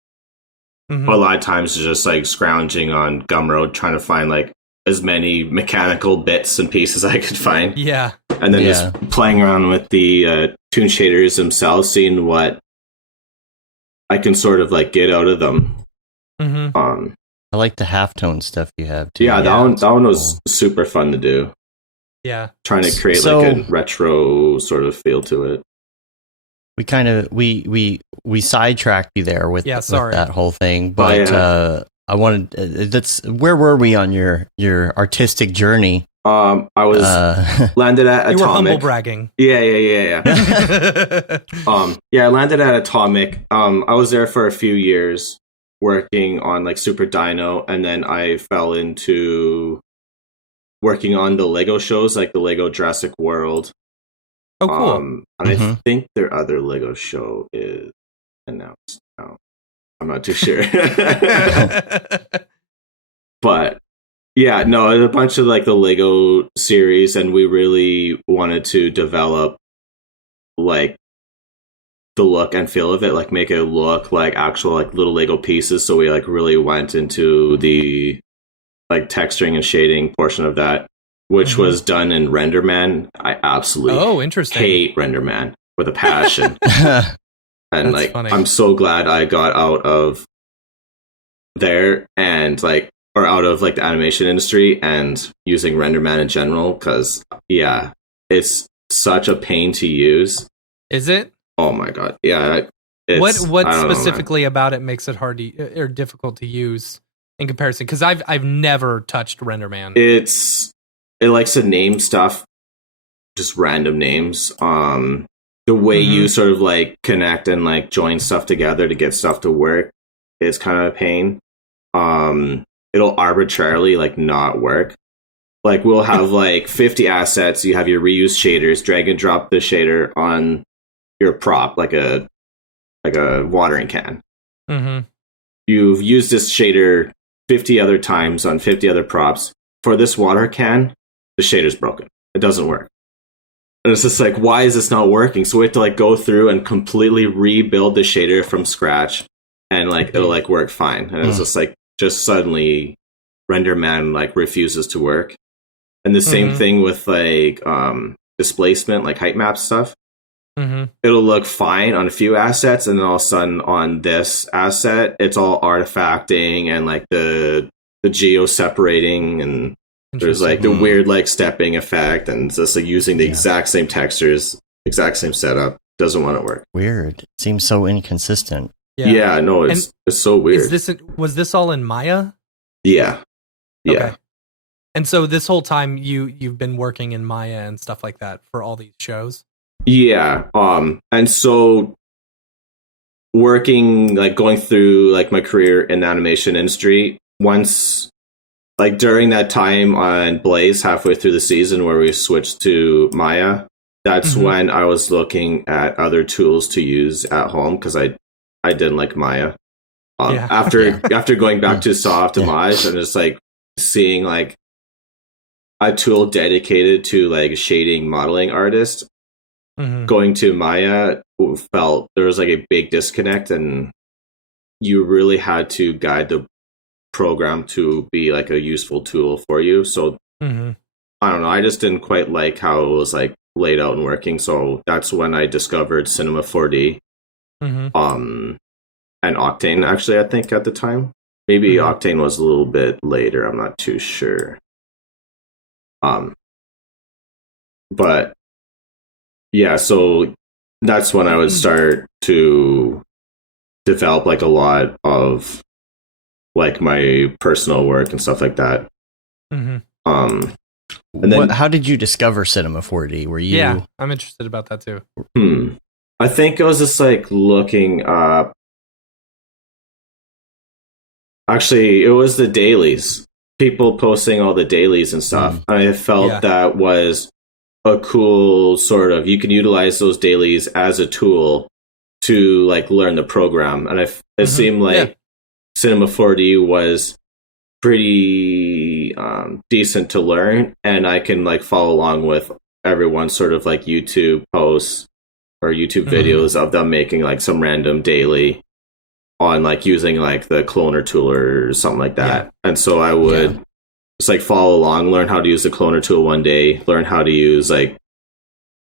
But a lot of times it's just like scrounging on Gumroad, trying to find like as many mechanical bits and pieces I could find. Yeah. And then just playing around with the toon shaders themselves, seeing what I can sort of like get out of them. I like the halftone stuff you have too. Yeah, that one was super fun to do. Yeah. Trying to create like a retro sort of feel to it. We kind of we sidetracked you there with that whole thing, but I wanted where were we on your artistic journey? I was landed at Atomic. You were humble bragging. Yeah. I landed at Atomic. I was there for a few years working on like Super Dino, and then I fell into working on the Lego shows, like the Lego Jurassic World. Oh, cool. And I think their other Lego show is announced now. I'm not too sure. But yeah, no, a bunch of like the Lego series, and we really wanted to develop like the look and feel of it, like make it look like actual like little Lego pieces. So we like really went into the like texturing and shading portion of that, which was done in RenderMan. I absolutely hate RenderMan with a passion. And like funny. I'm so glad I got out of there and like or out of like the animation industry and using RenderMan in general, because it's such a pain to use. Is it? Oh my god, yeah. What specifically about it makes it hard to or difficult to use in comparison? Because I've never touched RenderMan. It likes to name stuff, just random names. The way you sort of like connect and like join stuff together to get stuff to work is kind of a pain. It'll arbitrarily like not work. Like we'll have like 50 assets. You have your reused shaders. Drag and drop the shader on your prop, like a watering can. You've used this shader 50 other times on 50 other props. For this water can, the shader's broken. It doesn't work. And it's just like, why is this not working? So we have to like go through and completely rebuild the shader from scratch, and like it'll like work fine. And it's just like suddenly RenderMan like refuses to work. And the same thing with like displacement, like height map stuff. It'll look fine on a few assets, and then all of a sudden on this asset, it's all artifacting and like the geo separating, and there's like the weird like stepping effect, and it's just like using the exact same textures, exact same setup. Doesn't want to work. Weird. Seems so inconsistent. Yeah, no, it's so weird. Was this all in Maya? Yeah. Okay. And so this whole time you've been working in Maya and stuff like that for all these shows? Yeah. And so working, like going through like my career in the animation industry, once like during that time on Blaze, halfway through the season where we switched to Maya, that's when I was looking at other tools to use at home, because I didn't like Maya. After going back to Softimage and just like seeing like a tool dedicated to like shading modeling artists, going to Maya felt there was like a big disconnect, and you really had to guide the program to be like a useful tool for you. So I don't know, I just didn't quite like how it was like laid out and working. So that's when I discovered Cinema 4D and Octane, actually, I think at the time. Maybe Octane was a little bit later, I'm not too sure. But yeah, so that's when I would start to develop like a lot of like my personal work and stuff like that. And then how did you discover Cinema 4D? Were you? Yeah, I'm interested about that too. I think I was just like looking up. Actually, it was the dailies. People posting all the dailies and stuff. I felt that was a cool sort of, you can utilize those dailies as a tool to like learn the program. And it seemed like Cinema 4D was pretty decent to learn, and I can like follow along with everyone's sort of like YouTube posts or YouTube videos of them making like some random daily on like using like the cloner tool or something like that. And so I would just like follow along, learn how to use the cloner tool one day, learn how to use like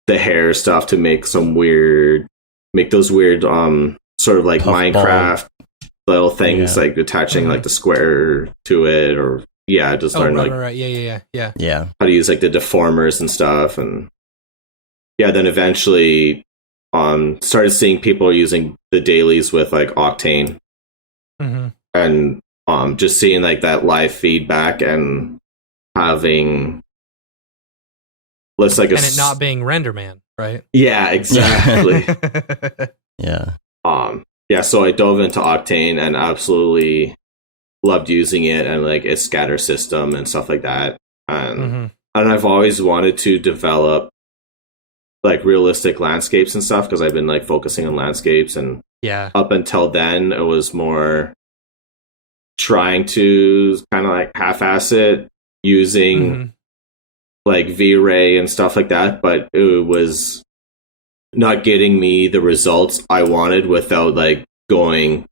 the hair stuff to make those weird sort of like Minecraft little things, like attaching like the square to it or yeah, just learned like right. Yeah. how to use like the deformers and stuff, and yeah, then eventually started seeing people using the dailies with like Octane, and just seeing like that live feedback and having let's like and it not being RenderMan, right? Yeah, exactly. Yeah. Yeah, so I dove into Octane and absolutely loved using it and like its scatter system and stuff like that. And I've always wanted to develop like realistic landscapes and stuff because I've been like focusing on landscapes, and up until then it was more trying to kind of like half-ass it using like V-Ray and stuff like that, but it was not getting me the results I wanted without like doing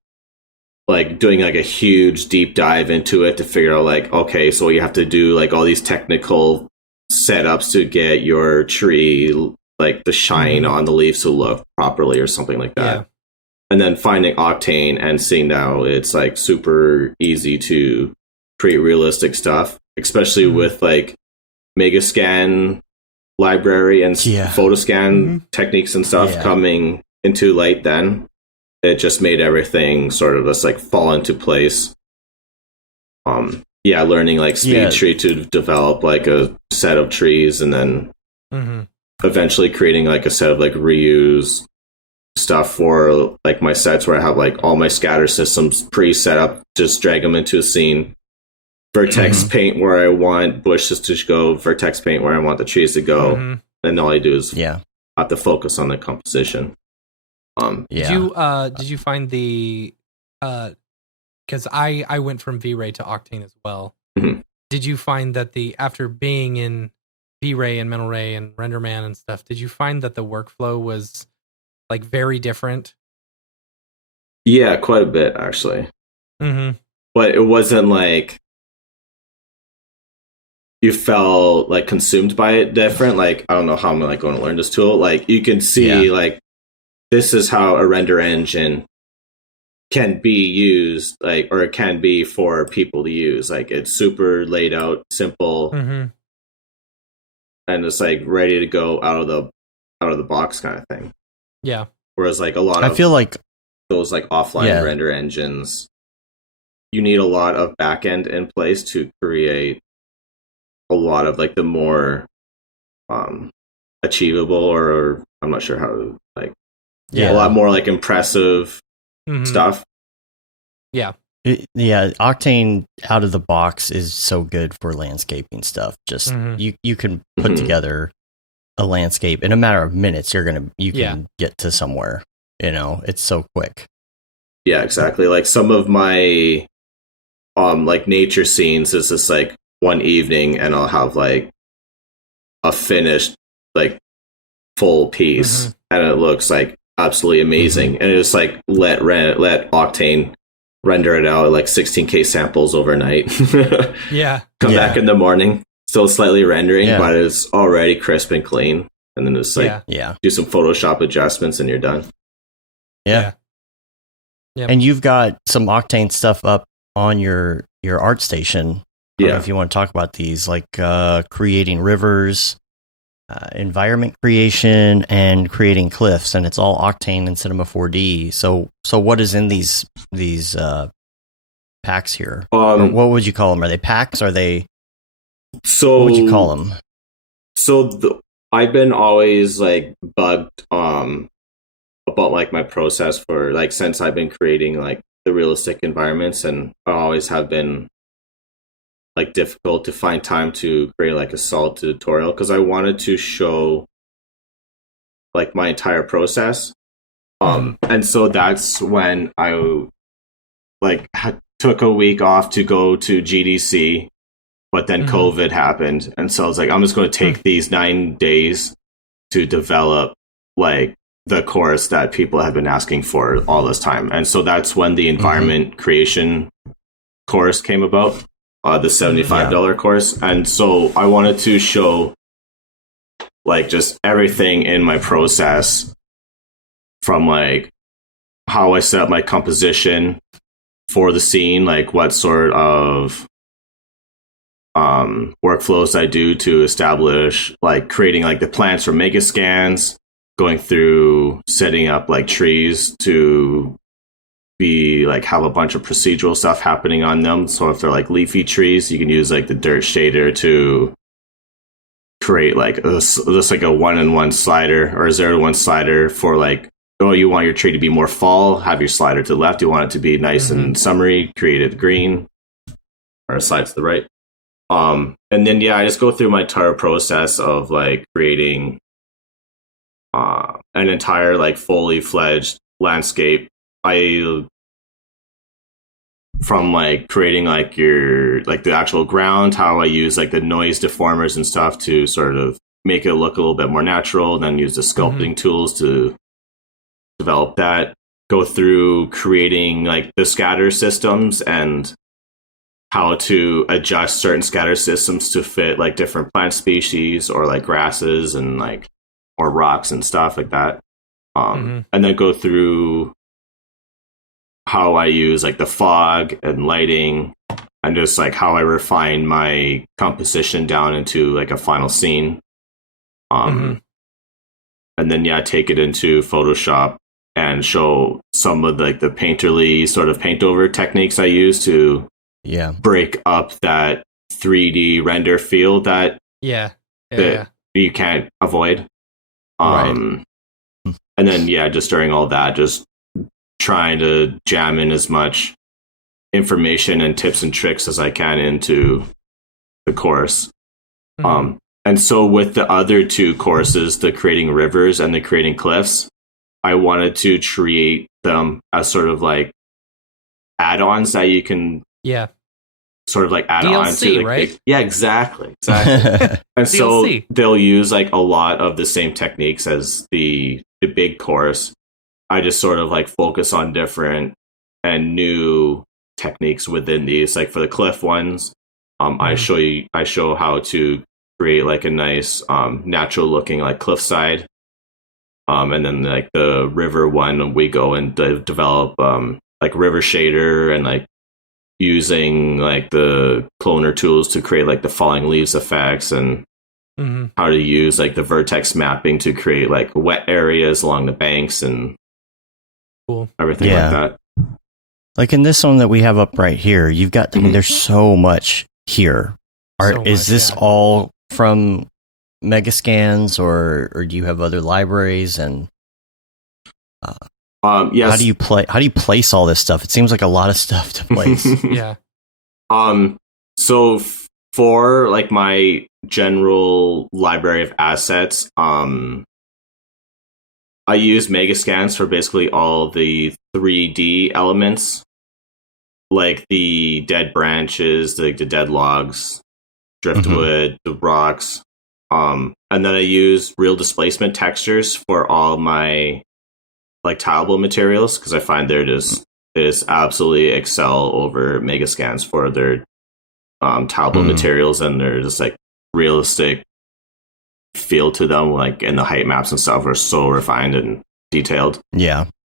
like a huge deep dive into it to figure out like, okay, so you have to do like all these technical setups to get your tree like the shine on the leaves to look properly or something like that. Yeah. And then finding Octane and seeing now it's like super easy to create realistic stuff, especially with like Megascan library and photoscan techniques and stuff coming into light. Then it just made everything sort of just like fall into place. Learning like speed tree to develop like a set of trees, and then eventually creating like a set of like reuse stuff for like my sets where I have like all my scatter systems pre-set up, just drag them into a scene. Vertex paint where I want bushes to go, vertex paint where I want the trees to go, and all I do is have to focus on the composition. Did you find the because I went from V-Ray to Octane as well. Did you find that after being in V-Ray and Mental Ray and RenderMan and stuff, did you find that the workflow was like very different? Yeah, quite a bit actually. But it wasn't like you felt like consumed by it different. Like, I don't know how I'm like going to learn this tool. Like, you can see like this is how a render engine can be used, like, or it can be for people to use. Like, it's super laid out, simple, and it's like ready to go out of the box kind of thing. Yeah. Whereas like a lot I feel like those like offline render engines, you need a lot of backend in place to create a lot of like the more achievable, or I'm not sure how to like a lot more like impressive stuff. Octane out of the box is so good for landscaping stuff. Just you can put together a landscape in a matter of minutes. You can get to somewhere, it's so quick. Yeah, exactly. Like some of my like nature scenes is just like one evening and I'll have like a finished like full piece and it looks like absolutely amazing, and it's like let Octane render it out at like 16K samples overnight. Come back in the morning, still slightly rendering, but it's already crisp and clean, and then just like do some Photoshop adjustments and you're done. And you've got some Octane stuff up on your ArtStation. I don't know if you want to talk about these, like creating rivers, environment creation, and creating cliffs, and it's all Octane and Cinema 4D. So what is in these packs here? Or what would you call them? Are they packs? Are they? So what would you call them? So I've been always like bugged about like my process for like since I've been creating like the realistic environments, and I always have been like difficult to find time to create like a solid tutorial because I wanted to show like my entire process. And so that's when I like took a week off to go to GDC, but then COVID happened, and so I was like, I'm just going to take these 9 days to develop like the course that people have been asking for all this time. And so that's when the environment creation course came about. The $75 course. And so I wanted to show like just everything in my process, from like how I set up my composition for the scene, like what sort of workflows I do to establish like creating like the plants for mega scans, going through setting up like trees to be like have a bunch of procedural stuff happening on them. So if they're like leafy trees, you can use like the dirt shader to create like just like a 1-in-1 slider or a 0-to-1 slider for like, oh, you want your tree to be more fall, have your slider to the left. You want it to be nice and summery, create it green, or slide to the right. And then I just go through my entire process of like creating an entire like fully fledged landscape. From like creating like your like the actual ground, how I use like the noise deformers and stuff to sort of make it look a little bit more natural, then use the sculpting tools to develop that, go through creating like the scatter systems and how to adjust certain scatter systems to fit like different plant species or like grasses and like or rocks and stuff like that. And then go through how I use like the fog and lighting and just like how I refine my composition down into like a final scene. And then take it into Photoshop and show some of like the painterly sort of paint over techniques I use to break up that 3D render feel that you can't avoid. And then just during all that, just trying to jam in as much information and tips and tricks as I can into the course. And so with the other two courses, the creating rivers and the creating cliffs, I wanted to create them as sort of like add-ons that you can sort of like add DLC, on to. Like, right? Exactly. And so they'll use like a lot of the same techniques as the big course. I just sort of like focus on different and new techniques within these. Like for the cliff ones, I show how to create like a nice natural looking like cliffside. And then like the river one, we go and develop like river shader and like using like the cloner tools to create like the falling leaves effects and how to use like the vertex mapping to create like wet areas along the banks and everything like that. Like in this one that we have up right here, you've got, I mean, there's so much here. Is this all from Megascans or do you have other libraries and yes. How do you place all this stuff? It seems like a lot of stuff to place. So for like my general library of assets, I use Megascans for basically all the 3D elements, like the dead branches, the dead logs, driftwood, the rocks. And then I use real displacement textures for all my like tileable materials because I find they just absolutely excel over Megascans for their tileable materials, and they're just like realistic feel to them, like in the height maps and stuff are so refined and detailed.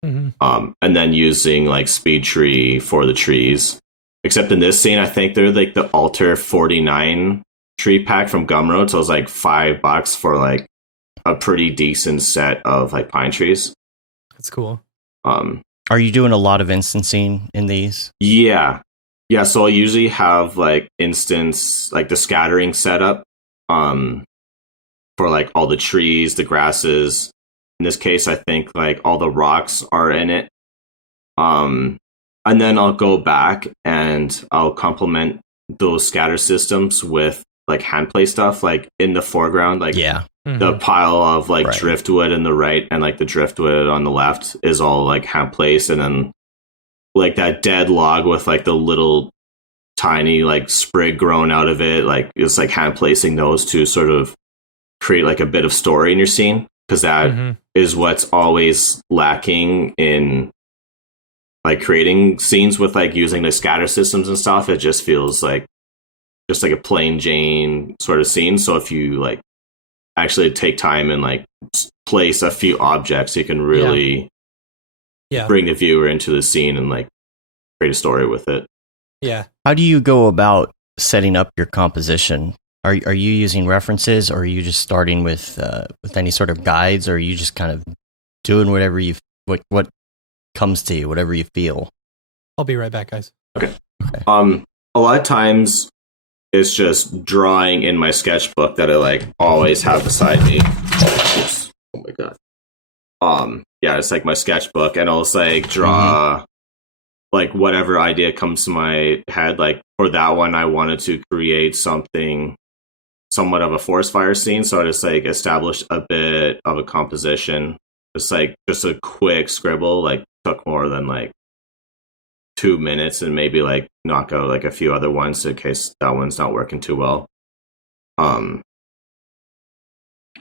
And then using like speed tree for the trees, except in this scene I think they're like the Alter 49 tree pack from Gumroad, so it was like $5 for like a pretty decent set of like pine trees. That's cool. Are you doing a lot of instancing in these? So I usually have like instance like the scattering setup for like all the trees, the grasses. In this case, I think like all the rocks are in it. And then I'll go back and I'll complement those scatter systems with like hand play stuff, like in the foreground, like the pile of like driftwood in the right and like the driftwood on the left is all like hand placed, and then like that dead log with like the little tiny like sprig grown out of it, like it's like hand placing those to sort of create like a bit of story in your scene, because that is what's always lacking in like creating scenes with like using the scatter systems and stuff. It just feels like just like a plain Jane sort of scene. So if you like actually take time and like place a few objects, you can really bring the viewer into the scene and like create a story with it. How do you go about setting up your composition? Are you using references, or are you just starting with any sort of guides, or are you just kind of doing whatever what comes to you, whatever you feel? I'll be right back, guys. Okay. A lot of times it's just drawing in my sketchbook that I like always have beside me. Oops. Oh my god. Yeah, it's like my sketchbook, and I'll just like draw like whatever idea comes to my head. Like for that one, I wanted to create something somewhat of a forest fire scene, so I just like established a bit of a composition. It's like just a quick scribble, like took more than like 2 minutes, and maybe like knock out like a few other ones in case that one's not working too well. And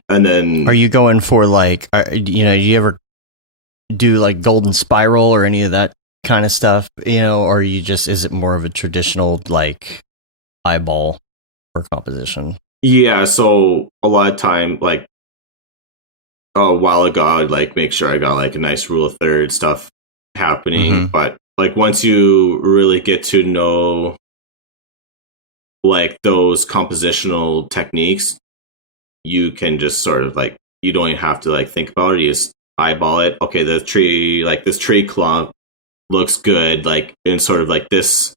then are you going for like, do you ever do like golden spiral or any of that kind of stuff, or is it more of a traditional like eyeball for composition? Yeah, so a lot of time, like a while ago, I'd like make sure I got like a nice rule of third stuff happening, but like once you really get to know like those compositional techniques, you can just sort of like, you don't even have to like think about it, you just eyeball it. Okay, the tree, like this tree clump looks good like in sort of like this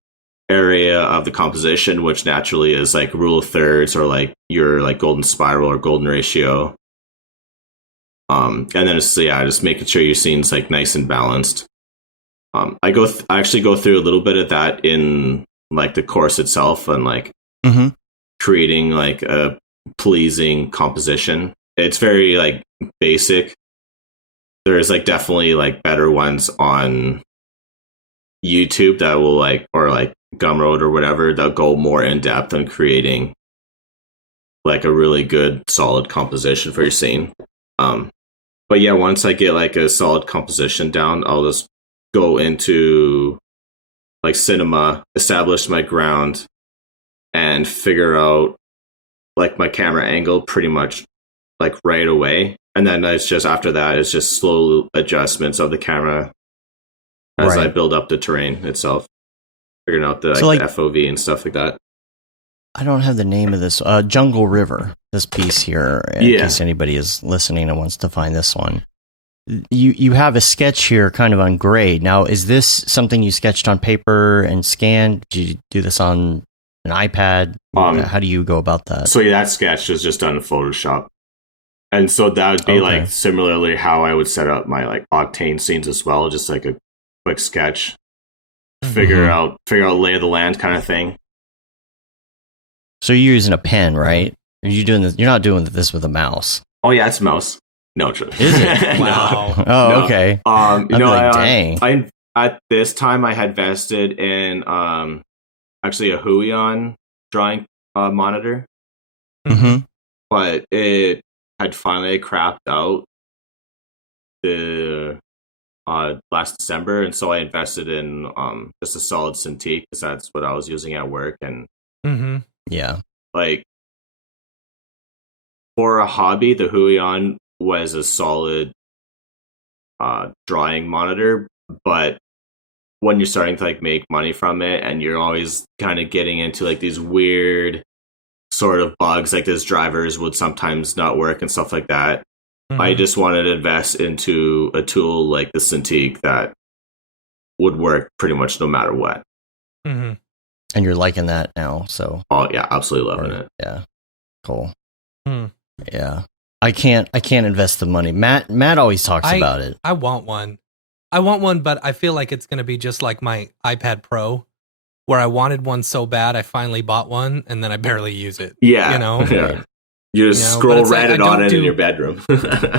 area of the composition, which naturally is like rule of thirds or like your like golden spiral or golden ratio. And then it's just making sure your scene's like nice and balanced. I actually go through a little bit of that in like the course itself, and like creating like a pleasing composition. It's very like basic. There's like definitely like better ones on YouTube that will like, or like Gumroad or whatever, that go more in depth on creating like a really good solid composition for your scene. But yeah, once I get like a solid composition down, I'll just go into like cinema, establish my ground, and figure out like my camera angle pretty much like right away. And then it's just after that, it's just slow adjustments of the camera as I build up the terrain itself, figuring out the FOV and stuff like that. I don't have the name of this. Jungle River, this piece here, in case anybody is listening and wants to find this one. You have a sketch here kind of on grade. Now, is this something you sketched on paper and scanned? Did you do this on an iPad? How do you go about that? So that sketch is just done in Photoshop. And so that would be like similarly how I would set up my like Octane scenes as well, just like a quick sketch. Figure out lay of the land kind of thing. So you're using a pen, right? Are you doing this? You're not doing this with a mouse. Oh yeah, it's a mouse. No, true. Is it? Wow. No. Oh, okay. Dang. I at this time I had vested in actually a Huion drawing monitor, but it had finally crapped out the last December, and so I invested in just a solid Cintiq because that's what I was using at work. And like for a hobby, the Huion was a solid drawing monitor, but when you're starting to like make money from it, and you're always kind of getting into like these weird sort of bugs, like these drivers would sometimes not work and stuff like that. I just wanted to invest into a tool like the Cintiq that would work pretty much no matter what. And you're liking that now, so oh yeah, absolutely loving it. Yeah, cool. Yeah, I can't invest the money. Matt always talks about it. I want one, but I feel like it's going to be just like my iPad Pro, where I wanted one so bad I finally bought one, and then I barely use it. Yeah, You just scroll Reddit on it in your bedroom.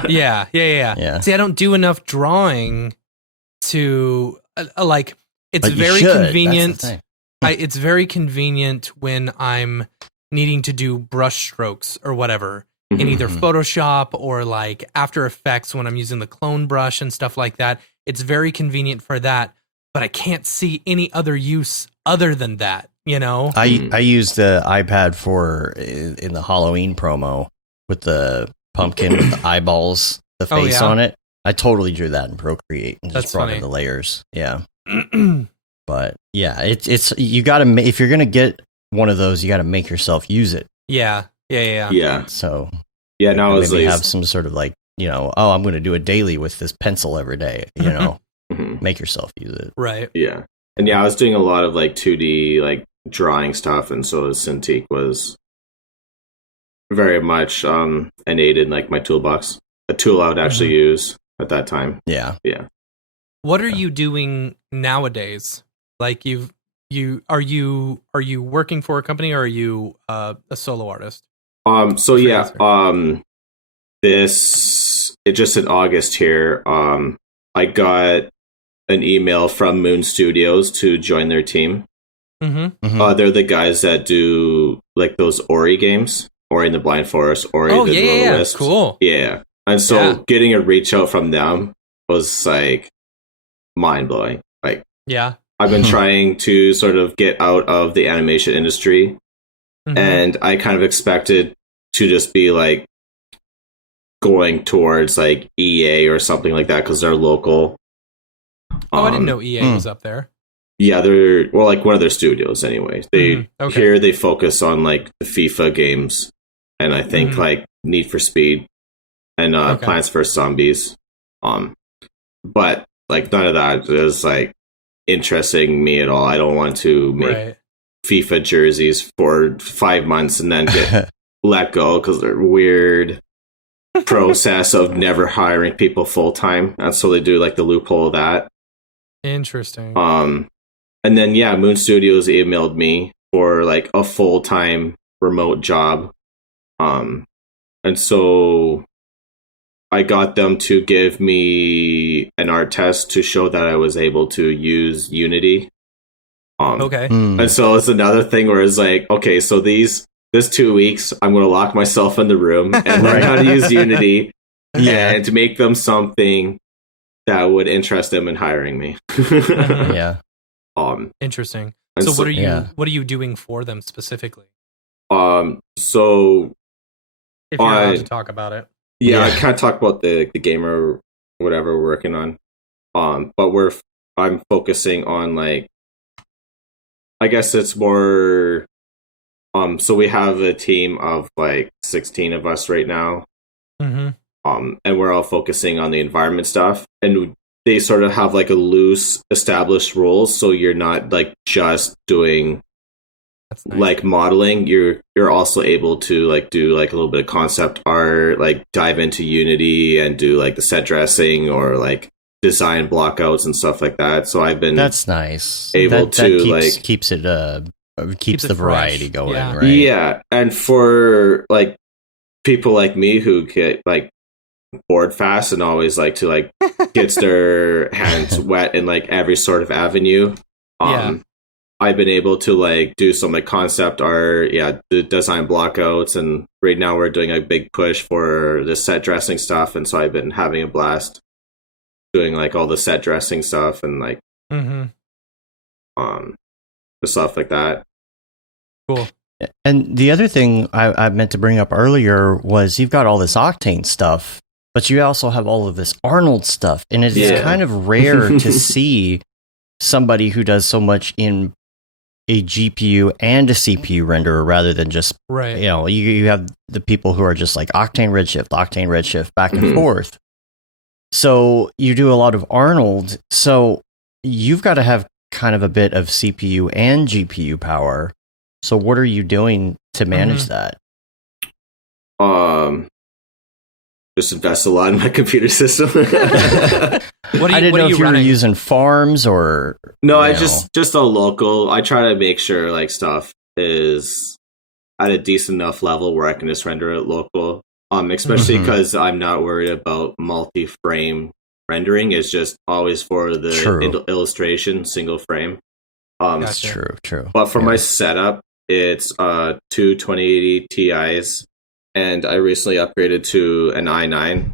Yeah. See, I don't do enough drawing to like. It's very convenient. It's very convenient when I'm needing to do brush strokes or whatever in either Photoshop or like After Effects when I'm using the clone brush and stuff like that. It's very convenient for that, but I can't see any other use other than that. I used the iPad for in the Halloween promo with the pumpkin with the eyeballs, the face on it. I totally drew that in Procreate and just brought in the layers. Yeah. But yeah, it's you got to, if you're going to get one of those you got to make yourself use it. Yeah. So now I was maybe like, have some sort of like, I'm going to do a daily with this pencil every day. Make yourself use it. Right. Yeah, and I was doing a lot of like 2D like drawing stuff, and so Cintiq was very much innate in like my toolbox, a tool I would actually use at that time. Yeah. What are you doing nowadays? Like are you working for a company, or are you a solo artist? It just in August here, I got an email from Moon Studios to join their team. They're the guys that do like those Ori games, Ori and the Blind Forest, Ori the Will-O-the Wisp. Cool. Yeah. And so getting a reach out from them was like mind blowing. Like, I've been trying to sort of get out of the animation industry, and I kind of expected to just be like going towards like EA or something like that because they're local. I didn't know EA was up there. Yeah, they're like one of their studios anyway. Here they focus on like the FIFA games, and I think like Need for Speed and Plants vs Zombies. But like none of that is like interesting me at all. I don't want to make FIFA jerseys for 5 months and then get let go because they're weird process of never hiring people full time, and so they do like the loophole of that. Interesting. And then Moon Studios emailed me for like a full time remote job, and so I got them to give me an art test to show that I was able to use Unity. And so it's another thing where it's like, okay, so this 2 weeks, I'm going to lock myself in the room and learn how to use Unity and to make them something that would interest them in hiring me. Interesting. So what are you doing for them specifically? So if you're allowed to talk about it. I can't talk about the game or whatever we're working on. But I'm focusing on like, I guess it's more. So we have a team of like 16 of us right now. And we're all focusing on the environment stuff, and they sort of have like a loose established rules. So you're not like just doing like modeling. You're also able to like do like a little bit of concept art, like dive into Unity and do like the set dressing or like design blockouts and stuff like that. So I've been that's nice. Able to keeps the variety going, right? Yeah, and for like people like me who get like bored fast and always like to like gets their hands wet in like every sort of avenue. I've been able to like do some like concept art, the design blockouts, and right now we're doing a big push for the set dressing stuff, and so I've been having a blast doing like all the set dressing stuff and like the stuff like that. Cool. And the other thing I meant to bring up earlier was you've got all this Octane stuff, but you also have all of this Arnold stuff, and it is kind of rare to see somebody who does so much in a GPU and a CPU renderer rather than just, you have the people who are just like Octane Redshift, back and forth. So you do a lot of Arnold. So you've got to have kind of a bit of CPU and GPU power. So what are you doing to manage that? Just invest a lot in my computer system. I didn't know if you were using farms or no. I just a local. I try to make sure like stuff is at a decent enough level where I can just render it local. Especially because I'm not worried about multi-frame rendering. It's just always for the illustration, single frame. That's true. But for my setup, it's two 2080 Ti's, and I recently upgraded to an i9.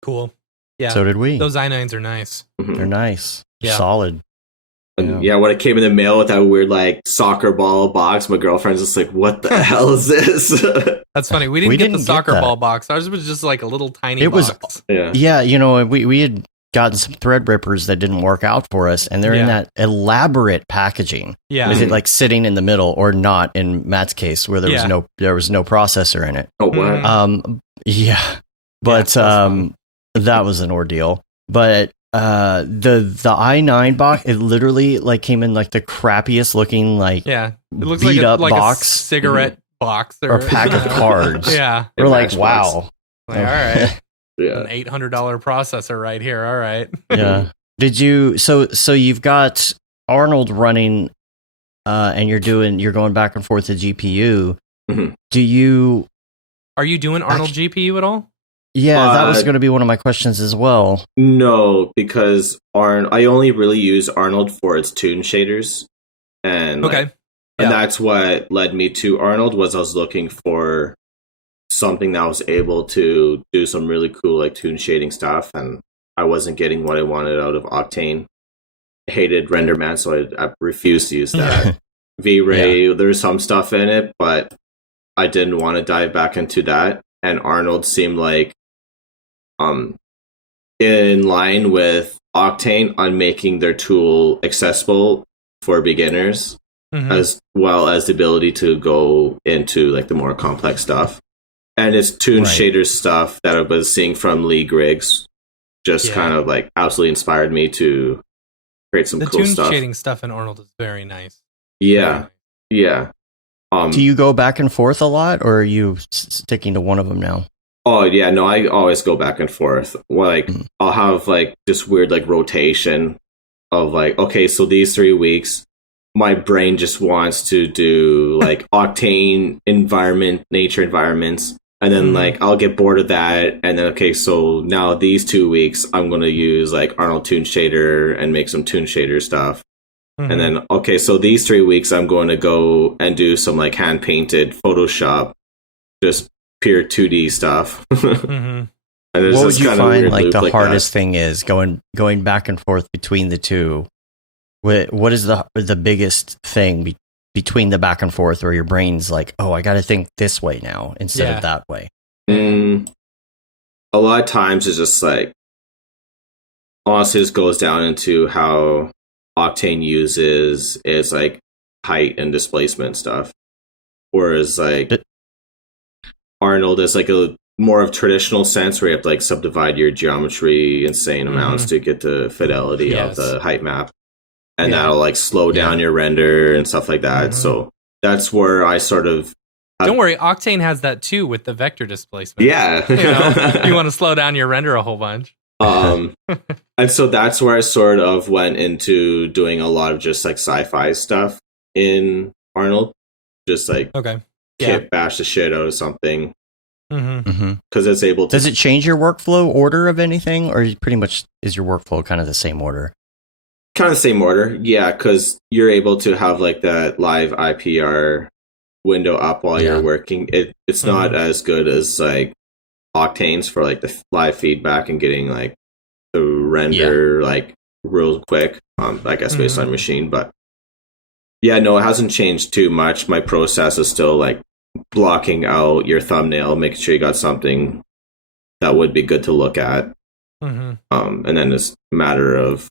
Cool. Yeah. So did we. Those i9s are nice. They're nice. Yeah. Solid. And when it came in the mail with that weird like soccer ball box, my girlfriend's just like, "What the hell is this?" That's funny. We didn't get the soccer ball box. Ours was just like a little tiny box. We had gotten some Threadrippers that didn't work out for us, and they're in that elaborate packaging. Yeah. With it like sitting in the middle or not in Matt's case where there was no processor in it. Oh wow. Yeah. But that was an ordeal. But the i9 box, it literally like came in like the crappiest looking like it looks beat up like box, a cigarette box or a pack of cards. Yeah. We're like, wow. Like, all right. Yeah. An $800 processor right here. All right. Yeah. Did you so you've got Arnold running and you're going back and forth to GPU. Mm-hmm. Are you doing Arnold GPU at all? Yeah, that was going to be one of my questions as well. No, because I only really use Arnold for its tune shaders. And and that's what led me to Arnold was I was looking for something that was able to do some really cool like tune shading stuff, and I wasn't getting what I wanted out of Octane. I hated RenderMan, so I refused to use that. V-Ray, there's some stuff in it, but I didn't want to dive back into that. And Arnold seemed like in line with Octane on making their tool accessible for beginners, as well as the ability to go into like the more complex stuff. And it's tune shader stuff that I was seeing from Lee Griggs just kind of like absolutely inspired me to create some cool stuff. The tune shading stuff in Arnold is very nice. Yeah. Yeah. Do you go back and forth a lot, or are you sticking to one of them now? Oh, yeah. No, I always go back and forth. Like, I'll have like this weird like rotation of like, okay, so these 3 weeks, my brain just wants to do like Octane nature environments. And then like I'll get bored of that, and then okay, so now these 2 weeks I'm gonna use like Arnold Tune Shader and make some Tune Shader stuff, and then okay, so these 3 weeks I'm going to go and do some like hand painted Photoshop, just pure 2D stuff. And what would you find like the hardest thing is going back and forth between the two? What is the biggest thing between the back and forth where your brain's like, oh, I got to think this way now instead of that way? A lot of times it's just like, honestly, it goes down into how Octane uses is like height and displacement stuff. Whereas like Arnold is like a more of traditional sense where you have to like subdivide your geometry insane amounts to get the fidelity of the height map. And that'll like slow down your render and stuff like that. So that's where I sort of... Don't worry, Octane has that too with the vector displacement. Yeah. You want to slow down your render a whole bunch. And so that's where I sort of went into doing a lot of just like sci-fi stuff in Arnold. Just like kit bash the shit out of something. Because it's able to... Does it change your workflow order of anything? Or pretty much is your workflow kind of the same order? Kind of the same order, yeah, because you're able to have like that live IPR window up while you're working. It's not as good as like Octane's for like the live feedback and getting like the render like real quick. I guess based on machine, but yeah, no, it hasn't changed too much. My process is still like blocking out your thumbnail, making sure you got something that would be good to look at, and then it's a matter of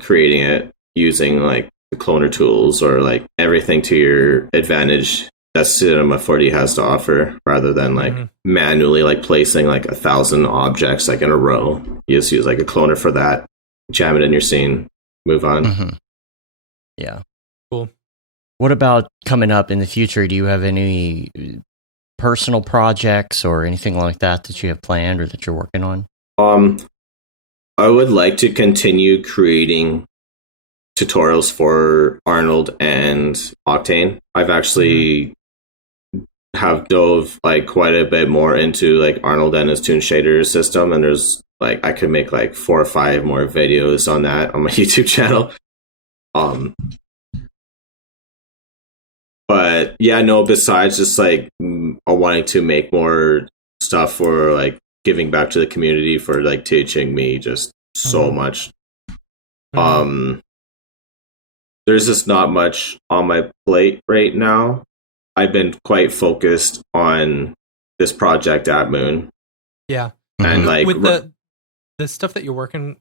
creating it using like the cloner tools or like everything to your advantage that Cinema 4D has to offer, rather than like manually like placing like 1,000 objects like in a row. You just use like a cloner for that, jam it in your scene, move on. Yeah. Cool. What about coming up in the future? Do you have any personal projects or anything like that you have planned or that you're working on? I would like to continue creating tutorials for Arnold and Octane. I've actually have dove like quite a bit more into like Arnold and his tune shader system, and there's like I could make like 4 or 5 more videos on that on my YouTube channel. But yeah, no, besides just like wanting to make more stuff for like giving back to the community for like teaching me just so much. There's just not much on my plate right now. I've been quite focused on this project at Moon. Yeah. And like with the stuff that you're working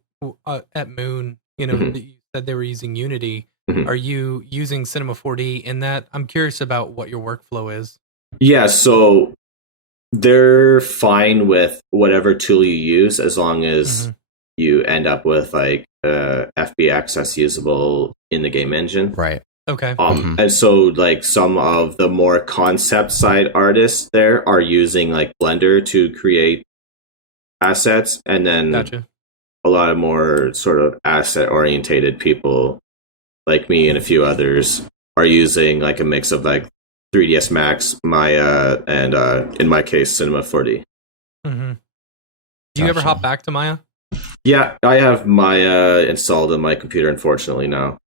at Moon, you know, Mhm. that you said they were using Unity. Mhm. Are you using Cinema 4D in that? I'm curious about what your workflow is. Yeah, so they're fine with whatever tool you use as long as you end up with like FBX that's usable in the game engine. Right. Okay. And so like some of the more concept side artists there are using like Blender to create assets, and then Gotcha. a lot of more sort of asset orientated people like me and a few others are using like a mix of like 3ds Max, Maya, and in my case Cinema 4D. Do you ever hop back to Maya? Yeah, I have Maya installed on my computer unfortunately now.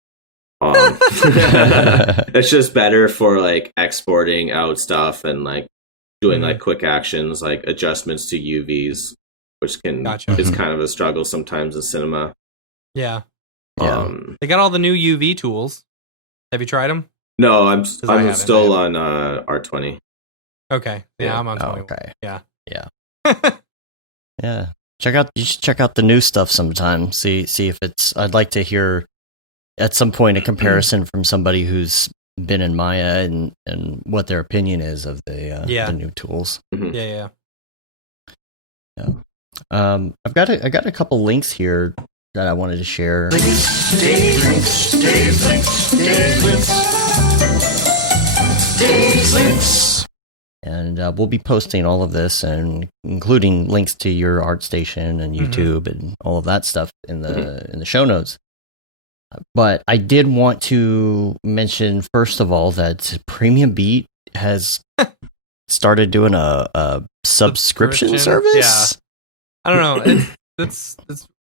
It's just better for like exporting out stuff and like doing like quick actions like adjustments to UVs, which can is kind of a struggle sometimes in cinema. Yeah. They got all the new UV tools. Have you tried them? No, I'm still on R20. Okay. Yeah, I'm on 20. Okay. Yeah. Yeah. You should check out the new stuff sometime. See if it's. I'd like to hear at some point a comparison from somebody who's been in Maya and what their opinion is of the new tools. Yeah. I got a couple links here that I wanted to share. And we'll be posting all of this, and including links to your ArtStation and YouTube and all of that stuff in the show notes. But I did want to mention first of all that Premium Beat has started doing a subscription service. Yeah. I don't know.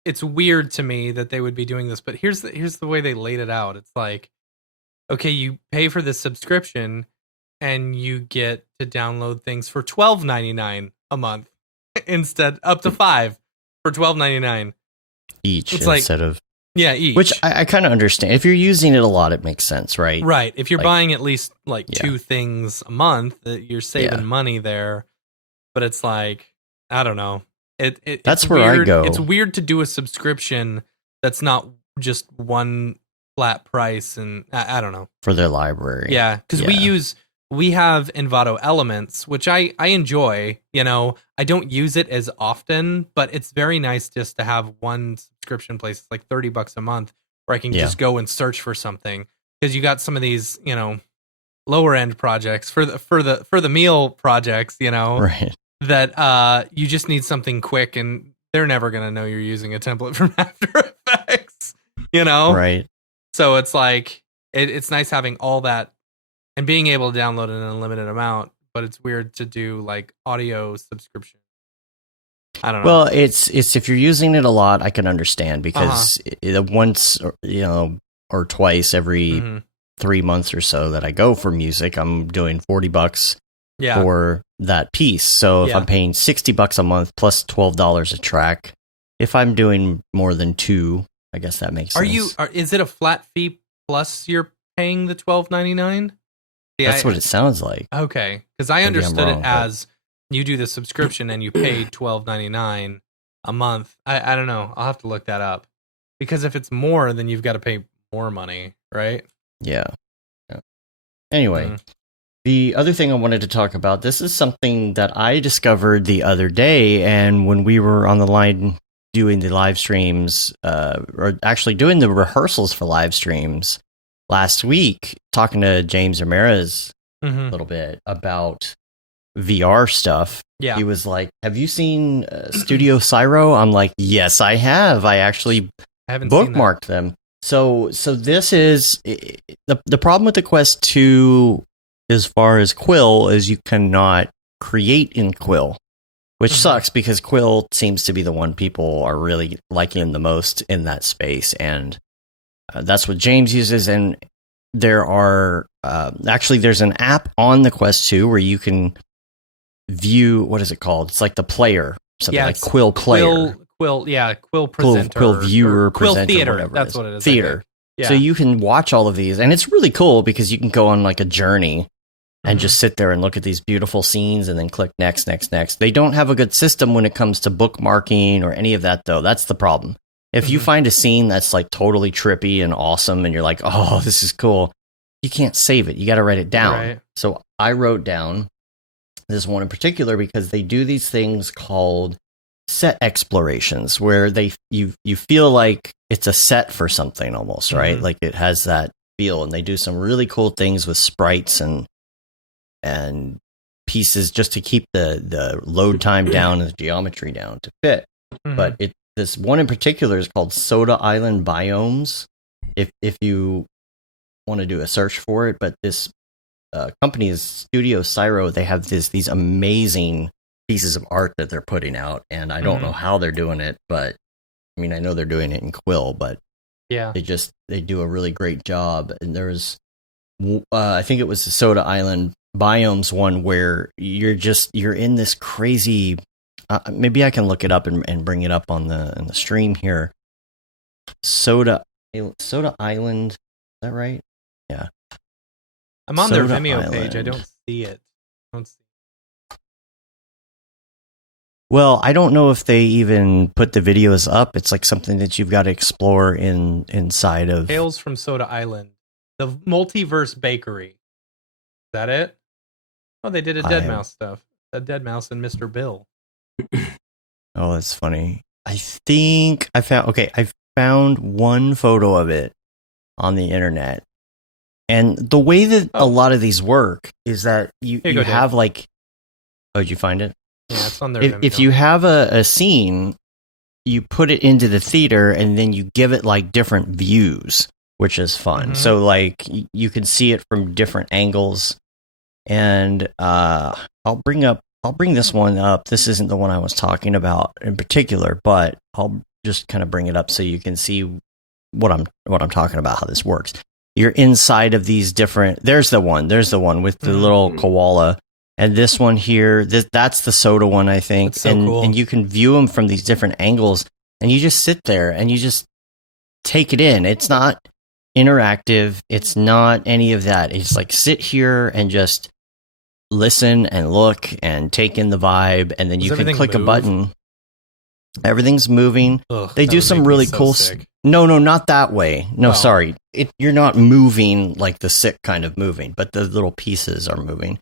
It's weird to me that they would be doing this, but here's the way they laid it out. It's like, okay, you pay for this subscription and you get to download things for $12.99 a month instead, up to 5 for $12.99 each it's instead of each. Which I kind of understand. If you're using it a lot, it makes sense, right? Right. If you're buying at least like 2 things a month, you're saving money there. But it's like, I don't know. That's it's where weird. I go. It's weird to do a subscription that's not just one flat price, and I don't know. For their library. Yeah, because we have Envato Elements, which I enjoy. You know, I don't use it as often, but it's very nice just to have one subscription place. It's like $30 a month where I can just go and search for something. Because you got some of these, you know, lower end projects for the meal projects, you know, right, that you just need something quick, and they're never gonna know you're using a template from After Effects, you know, right? So it's like it's nice having all that and being able to download an unlimited amount, but it's weird to do like audio subscription. I don't know. Well, it's if you're using it a lot, I can understand, because once, you know, or twice every 3 months or so that I go for music, I'm doing $40 for that piece. So if I'm paying $60 a month plus $12 a track, if I'm doing more than 2, I guess that makes sense. Is it a flat fee plus you're paying the $12.99? That's what it sounds like. Okay, because I understood it as you do the subscription and you pay $12.99 a month. I don't know. I'll have to look that up, because if it's more, then you've got to pay more money, right? Yeah. Anyway, the other thing I wanted to talk about, this is something that I discovered the other day, and when we were on the line doing the live streams, or actually doing the rehearsals for live streams last week, talking to James Ramirez a little bit about VR stuff. Yeah. He was like, have you seen Studio Cyro? I'm like, yes, I have. I actually bookmarked them. So this is the problem with the Quest 2 as far as Quill is you cannot create in Quill, which sucks, because Quill seems to be the one people are really liking the most in that space, and that's what James uses. And there are actually there's an app on the Quest 2 where you can view, what is it called? It's like the player, something like Quill Player. Quill Presenter. Quill Viewer, Quill Presenter, Theater. whatever That's what it is. Theater. Yeah. So you can watch all of these, and it's really cool because you can go on like a journey and just sit there and look at these beautiful scenes and then click next. They don't have a good system when it comes to bookmarking or any of that, though. That's the problem. If you find a scene that's like totally trippy and awesome and you're like, oh, this is cool, you can't save it. You got to write it down. Right. So I wrote down this one in particular because they do these things called set explorations where you feel like it's a set for something almost, right? Like it has that feel, and they do some really cool things with sprites and pieces just to keep the load time down and the geometry down to fit. But this one in particular is called Soda Island Biomes. If you want to do a search for it, but this company is Studio Cyro. They have these amazing pieces of art that they're putting out, and I don't know how they're doing it, but I mean, I know they're doing it in Quill, but yeah, they do a really great job. And there's I think it was the Soda Island Biomes one where you're in this crazy maybe I can look it up and bring it up on the stream here. Soda Island, is that right? Yeah. I'm on Soda their Vimeo Island page. I don't see it. Well, I don't know if they even put the videos up. It's like something that you've got to explore inside of Tales from Soda Island, the Multiverse Bakery. Is that it? Oh, they did a Dead Mouse stuff. A Dead Mouse and Mr. Bill. Oh, that's funny. I think I found one photo of it on the internet. And the way that a lot of these work is that you have like... Oh, did you find it? Yeah, it's on there. If you have a scene, you put it into the theater and then you give it like different views, which is fun. So like you can see it from different angles. And I'll bring this one up. This isn't the one I was talking about in particular, but I'll just kind of bring it up so you can see what I'm talking about, how this works. You're inside of these different... There's the one with the little koala. And this one here, that's the soda one, I think. That's so cool. And you can view them from these different angles, and you just sit there and you just take it in. It's not interactive. It's not any of that. It's like sit here and just listen and look and take in the vibe, and then you can click a button. Everything's moving. They do some really cool... No, not that way. No, sorry. You're not moving like the sick kind of moving, but the little pieces are moving.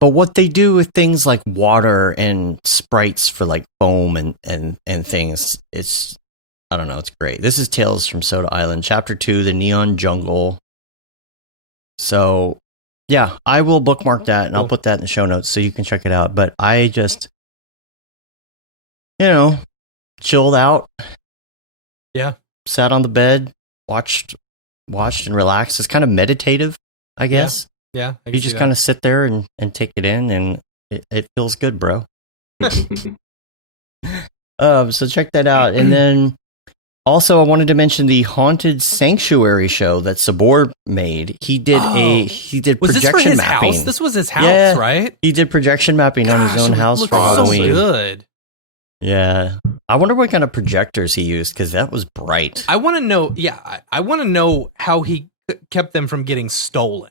But what they do with things like water and sprites for like foam and things, it's... I don't know, it's great. This is Tales from Soda Island, Chapter 2, The Neon Jungle. So, yeah, I will bookmark that, and I'll put that in the show notes so you can check it out. But I just, chilled out. Yeah. Sat on the bed, watched and relaxed. It's kind of meditative, I guess. Yeah. You just kind of sit there and take it in, and it feels good, bro. So check that out. And then also I wanted to mention the Haunted Sanctuary show that Sabor made. He did was projection this for his mapping. House? This was his house, right? He did projection mapping on his own house for Halloween. So good. Yeah. I wonder what kind of projectors he used, because that was bright. I want to know, I want to know how he kept them from getting stolen.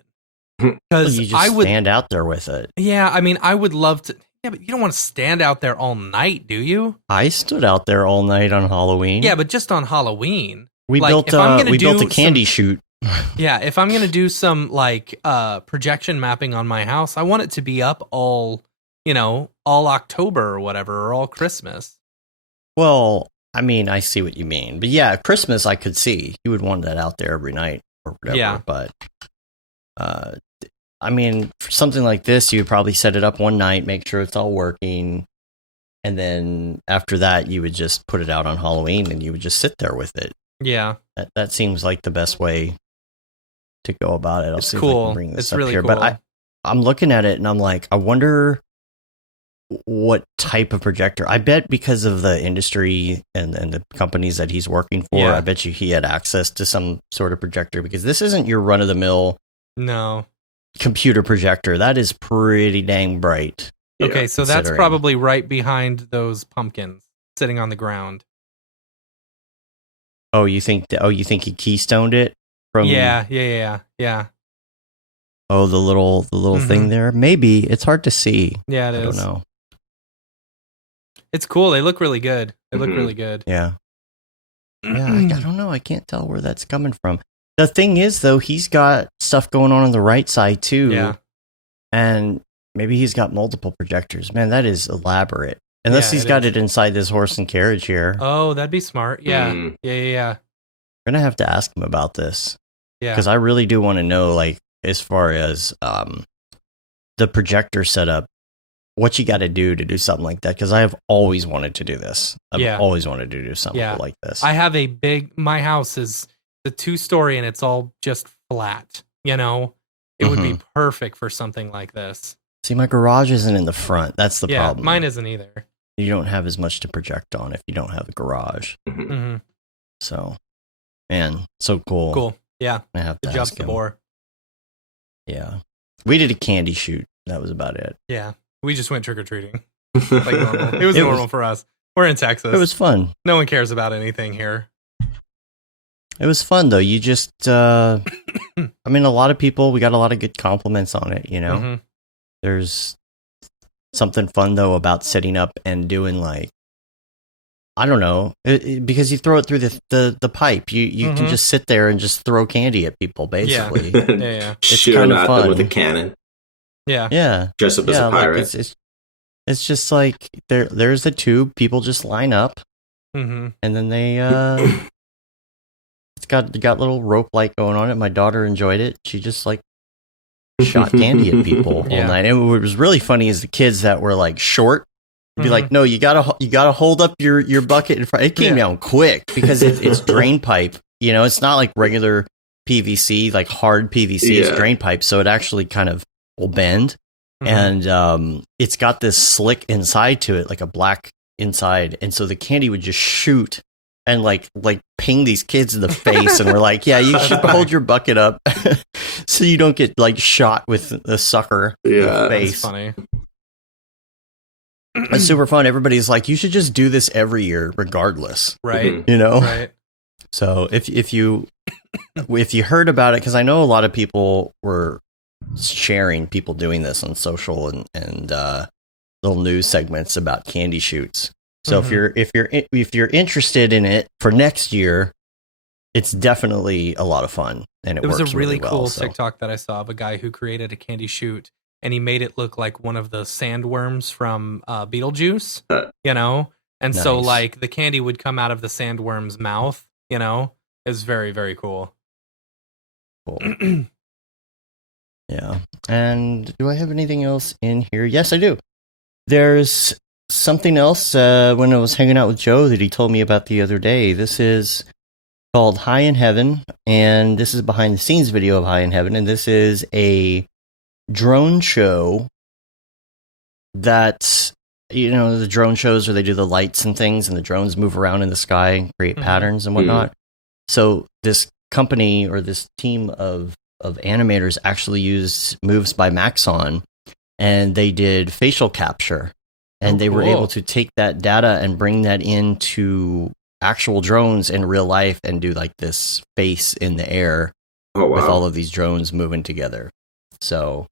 Because you just stand out there with it. Yeah, I mean, I would love to. Yeah, but you don't want to stand out there all night, do you? I stood out there all night on Halloween. Yeah, but just on Halloween. We built a candy chute. Yeah, if I'm going to do some like projection mapping on my house, I want it to be up all October or whatever, or all Christmas. Well, I mean, I see what you mean. But yeah, Christmas I could see. You would want that out there every night or whatever. Yeah. But I mean, for something like this, you would probably set it up one night, make sure it's all working, and then after that, you would just put it out on Halloween, and you would just sit there with it. Yeah. That seems like the best way to go about it. I'll see cool. if I can bring this it's up really here. Cool. But I'm looking at it, and I'm like, I wonder what type of projector. I bet because of the industry and the companies that he's working for, I bet you he had access to some sort of projector, because this isn't your run-of-the-mill computer projector. That is pretty dang bright. Okay, so that's probably right behind those pumpkins sitting on the ground. Oh, you think he keystoned it from? Yeah. Oh, the little thing there. Maybe it's hard to see. Yeah, it is. I don't know. It's cool. They look really good. They look really good. Yeah. Yeah, I don't know. I can't tell where that's coming from. The thing is, though, he's got stuff going on the right side, too. Yeah. And maybe he's got multiple projectors. Man, that is elaborate. Unless he's got it inside this horse and carriage here. Oh, that'd be smart. Yeah. Yeah. We're going to have to ask him about this. Yeah. Because I really do want to know, like, as far as the projector setup, what you got to do something like that. Because I have always wanted to do this. I've always wanted to do something like this. I have my house is the 2-story and it's all just flat. You know, it would be perfect for something like this. See, my garage isn't in the front. That's the problem. Mine isn't either. You don't have as much to project on if you don't have a garage. Mm-hmm. So, man, so cool. Cool. Yeah. I have to Good job, ask him. Sabor. Yeah. We did a candy shoot. That was about it. Yeah. We just went trick-or-treating. Like normal. It was normal for us. We're in Texas. It was fun. No one cares about anything here. It was fun, though. You just, I mean, a lot of people, we got a lot of good compliments on it, you know? Mm-hmm. There's something fun, though, about setting up and doing, like, I don't know, because you throw it through the pipe. You can just sit there and just throw candy at people, basically. Yeah. It's Shoot kind them of at fun. them with a cannon. Yeah. Dress up as a pirate. Like it's just like, there's the tube. People just line up. Mm-hmm. And then they, it's got little rope light going on it. My daughter enjoyed it. She just, like, shot candy at people all night. And what was really funny is the kids that were like short would be like, no, you gotta hold up your bucket in front. It came down quick because it's drain pipe. You know, it's not like regular PVC, like hard PVC. It's drain pipe, so it actually kind of will bend. And it's got this slick inside to it, like a black inside, and so the candy would just shoot and like ping these kids in the face. And we're like, yeah, you should hold your bucket up so you don't get like shot with the sucker in the face. That's funny. It's super fun. Everybody's like, you should just do this every year regardless. Right. You know? Right. So if you heard about it, because I know a lot of people were sharing people doing this on social and little news segments about candy shoots. So if you're interested in it for next year, it's definitely a lot of fun, and it works was a really well, cool so. TikTok that I saw of a guy who created a candy shoot, and he made it look like one of the sandworms from Beetlejuice, you know. And so like the candy would come out of the sandworm's mouth, you know. It's very, very cool. Cool. Yeah. And do I have anything else in here? Yes, I do. There's something else when I was hanging out with Joe that he told me about the other day. This is called High in Heaven, and this is a behind the scenes video of High in Heaven, and this is a drone show that, you know, the drone shows where they do the lights and things and the drones move around in the sky and create patterns and whatnot. So this company or this team of animators actually used Moves by Maxon, and they did facial capture. And they were able to take that data and bring that into actual drones in real life and do like this face in the air with all of these drones moving together. So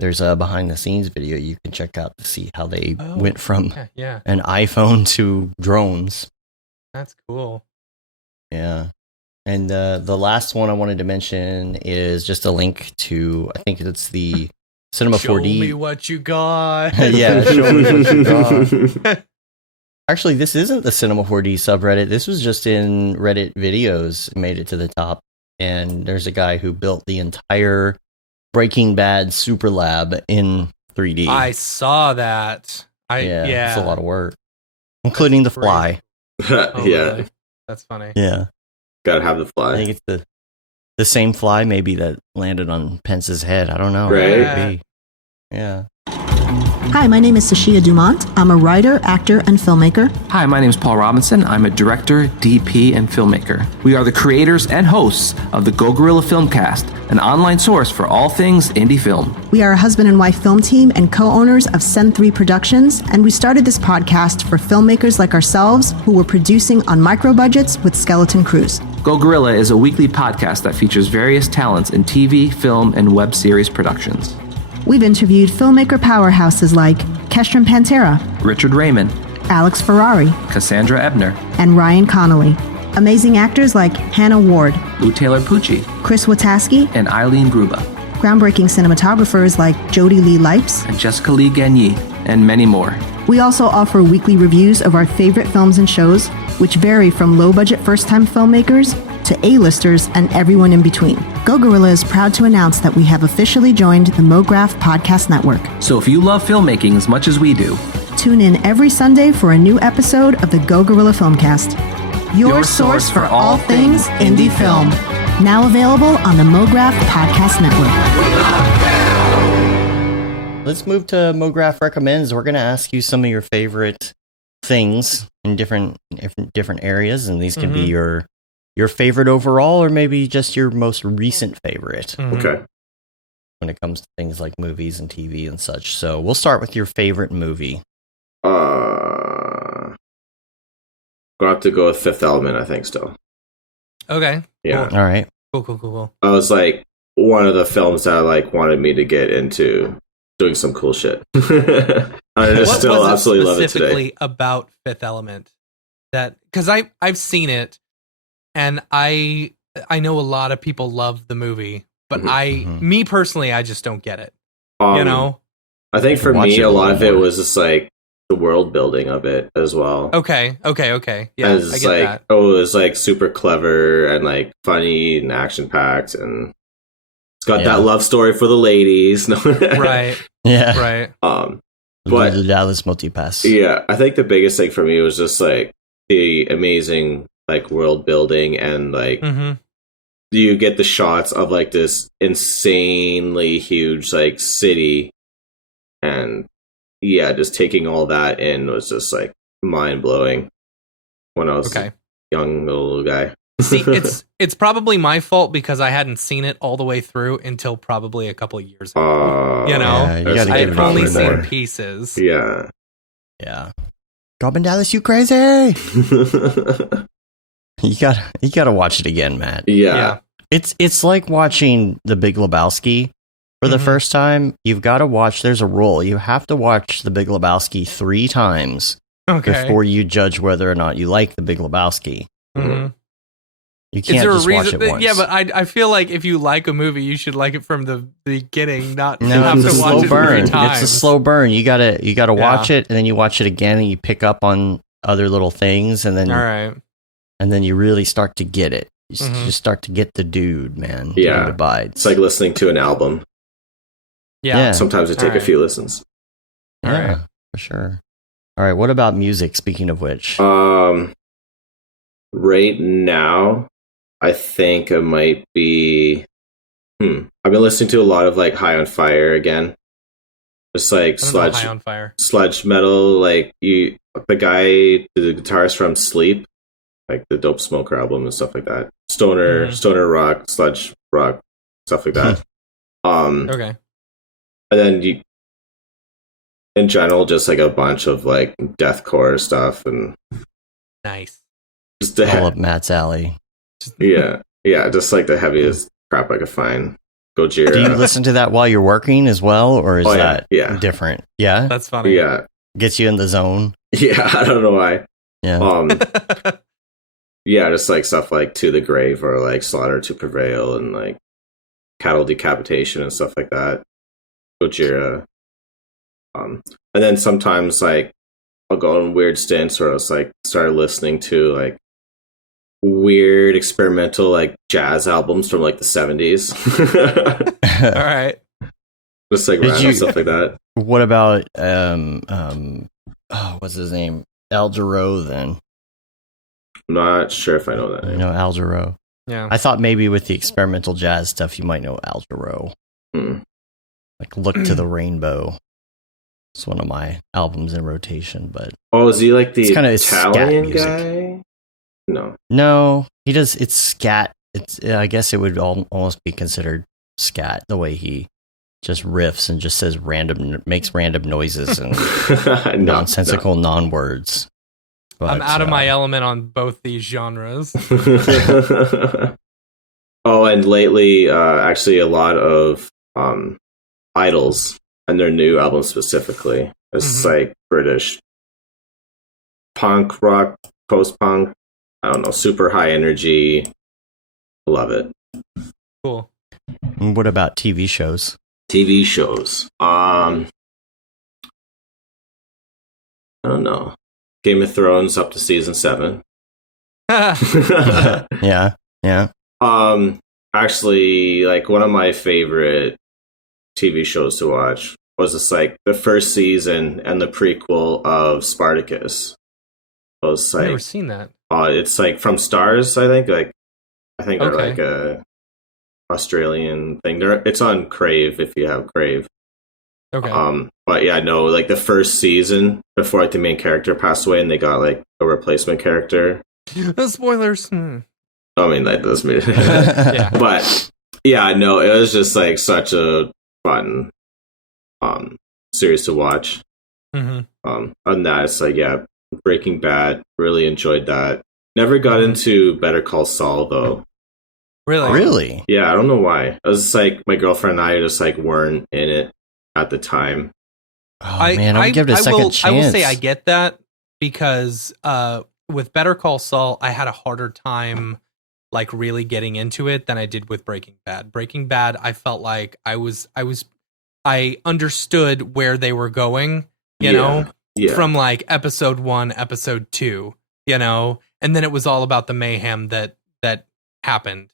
there's a behind the scenes video you can check out to see how they went from an iPhone to drones. That's cool. Yeah. And the last one I wanted to mention is just a link to, I think it's the Cinema 4D. Show me what you got. Yeah, show me what you got. Actually, this isn't the Cinema 4D subreddit. This was just in Reddit videos, made it to the top. And there's a guy who built the entire Breaking Bad Super Lab in 3D. I saw that. Yeah. It's a lot of work, including the fly. Really? That's funny. Yeah. Gotta have the fly. I think it's the same fly maybe that landed on Pence's head. I don't know. Right. Yeah. Hi, my name is Sashia Dumont. I'm a writer, actor, and filmmaker. Hi, my name is Paul Robinson. I'm a director, DP, and filmmaker. We are the creators and hosts of the Go Gorilla Filmcast, an online source for all things indie film. We are a husband and wife film team and co-owners of Send 3 Productions, and we started this podcast for filmmakers like ourselves who were producing on micro budgets with skeleton crews. Go Gorilla is a weekly podcast that features various talents in TV, film, and web series productions. We've interviewed filmmaker powerhouses like Kestrin Pantera, Richard Raymond, Alex Ferrari, Cassandra Ebner, and Ryan Connolly. Amazing actors like Hannah Ward, Lou Taylor Pucci, Chris Wataski, and Eileen Gruba, groundbreaking cinematographers like Jodie Lee Lipes, and Jessica Lee Gagné, and many more. We also offer weekly reviews of our favorite films and shows, which vary from low-budget first-time filmmakers to A-listers and everyone in between. Go Gorilla is proud to announce that we have officially joined the Mograph Podcast Network. So if you love filmmaking as much as we do, tune in every Sunday for a new episode of the Go Gorilla Filmcast, your source for all things indie film. Now available on the Mograph Podcast Network. Let's move to Mograph Recommends. We're going to ask you some of your favorite things in different areas, and these can be your favorite overall, or maybe just your most recent favorite. Okay. When it comes to things like movies and TV and such. So we'll start with your favorite movie. Gonna have to go with Fifth Element, I think, still. Okay. Yeah. All right. Cool. I was like one of the films that like wanted me to get into doing some cool shit. I just still absolutely love it today. Specifically about Fifth Element, that because I've seen it, and I know a lot of people love the movie, but me personally, I just don't get it. You know, I think for me, a lot of it was just like the world building of it as well. Okay. Yeah, as I get like, that. Oh, it was like super clever and like funny and action packed, and it's got that love story for the ladies. Right. Yeah. Right. But the Dallas Multipass. Yeah, I think the biggest thing for me was just like the amazing like world building, and like you get the shots of like this insanely huge like city, and just taking all that in was just like mind blowing when I was a young little guy. See, it's probably my fault because I hadn't seen it all the way through until probably a couple of years ago. You know, I had only seen pieces. Yeah. Robin Dallas, you crazy? You gotta watch it again, Matt. Yeah. It's like watching The Big Lebowski for the first time. You've got to watch. There's a rule. You have to watch The Big Lebowski 3 times before you judge whether or not you like The Big Lebowski. You can't just watch it once. Yeah, but I feel like if you like a movie, you should like it from the beginning, not no, have it's to a watch slow it burn. 3 times. It's a slow burn. You gotta watch it, and then you watch it again, and you pick up on other little things, and then and then you really start to get it. You just start to get the dude, man. Yeah, Dude abides. It's like listening to an album. Yeah. Sometimes it take a few listens. Yeah, for sure. All right. What about music? Speaking of which, right now, I think it might be. I've been listening to a lot of like High on Fire again. It's like sludge metal. Like the guy, the guitarist from Sleep, like the Dope Smoker album and stuff like that. Stoner rock, sludge rock, stuff like that. Okay. And then in general, just like a bunch of like deathcore stuff and nice. Just all up Matt's alley. Yeah, just like the heaviest crap I could find. Gojira. Do you listen to that while you're working as well, or is that different? Yeah, that's funny. Yeah, gets you in the zone. Yeah, I don't know why. Yeah. Yeah, just like stuff like To the Grave or like Slaughter to Prevail and like Cattle Decapitation and stuff like that. Gojira. And then sometimes like I'll go on weird stints where I was like started listening to like weird experimental like jazz albums from like the 70s. All right. Just like random stuff like that. What about what's his name? Al Jarreau then? I'm not sure if I know that name. No, Al Jarreau. Yeah. I thought maybe with the experimental jazz stuff you might know Al Jarreau. Like Look to the Rainbow. It's one of my albums in rotation, but is he like the kind of Italian guy? No, he does. It's scat. I guess it would almost be considered scat the way he just riffs and just says makes random noises and nonsensical non-words. But, I'm out of my element on both these genres. And lately, actually, a lot of Idols and their new album specifically. It's like British punk rock, post-punk. I don't know, super high energy. Love it. Cool. And what about TV shows? TV shows. I don't know. Game of Thrones up to season 7. Yeah. Actually, like one of my favorite TV shows to watch was just like the first season and the prequel of Spartacus. It was like, I've never seen that. It's like from Stars, I think. I think they're Okay. like a Australian thing. It's on Crave if you have Crave. Okay. But yeah, no, like the first season before like the main character passed away and they got like a replacement character. Spoilers. I mean, that does mean Yeah. But yeah, no, it was just like such a fun series to watch. Mm-hmm. On that, it's like, yeah, Breaking Bad, really enjoyed that. Never got into Better Call Saul though. Really? Really? Yeah, I don't know why. It was just like my girlfriend and I just like weren't in it at the time. Oh man, I'll give it a second chance. I will say I get that because with Better Call Saul, I had a harder time like really getting into it than I did with Breaking Bad. Breaking Bad, I felt like I understood where they were going, you know, from like episode 1, episode 2, you know, and then it was all about the mayhem that happened.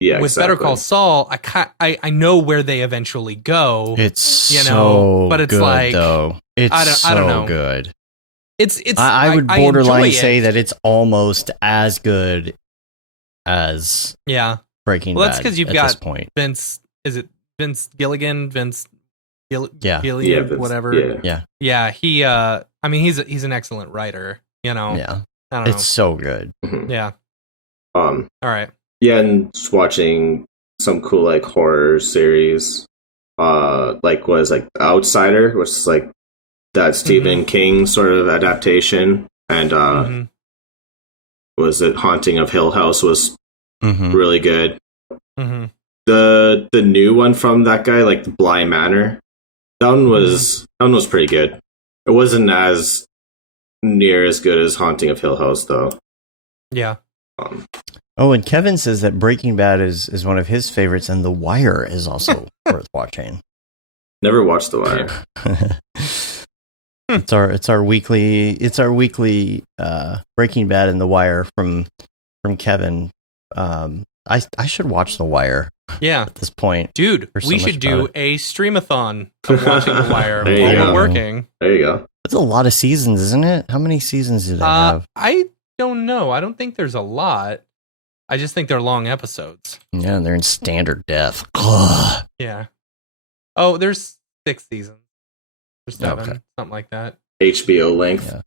Yeah, with exactly. Better Call Saul, I know where they eventually go. It's you know, so but it's good, like though. It's I don't so know. good. It's I would borderline enjoy say it. that it's almost as good as Yeah. Breaking Well, Bad. that's because you've at got this point. Vince. Is it Vince Gilligan? Yeah. Gilead, Vince, whatever. Yeah. Yeah. He. I mean, he's an excellent writer. You know. Yeah, I don't it's so good. Mhm. know. Yeah. All right. Yeah, and just watching some cool like horror series. Like was like The Outsider, which is like that Stephen King sort of adaptation, and was it Haunting of Hill House was really good. Mm-hmm. The new one from that guy, like the Bly Manor, that one was pretty good. It wasn't as near as good as Haunting of Hill House though. Yeah. Oh, and Kevin says that Breaking Bad is one of his favorites, and The Wire is also worth watching. Never watched The Wire. It's our weekly Breaking Bad and The Wire from Kevin. I should watch The Wire. Yeah. At this point, dude, There's so we much should do about a streamathon of watching The Wire There you while go. we're working. There you go. that's a lot of seasons, isn't it? How many seasons do they have? I don't know. I don't think there's a lot. I just think they're long episodes. Yeah, they're in standard def. Ugh. Yeah. Oh, there's 6 seasons. Or 7, Okay. something like that. HBO length.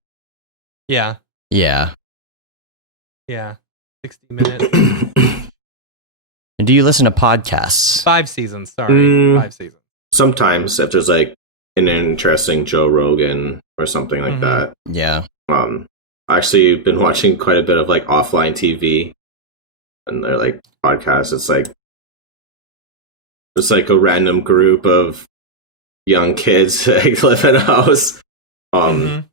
Yeah. Yeah. Yeah. 60 minutes. And do you listen to podcasts? 5 seasons. Sorry. 5 seasons. Sometimes if there's like an interesting Joe Rogan or something like that. Yeah. I actually been watching quite a bit of like offline TV, and they're like podcasts. It's like a random group of young kids that live in a house. And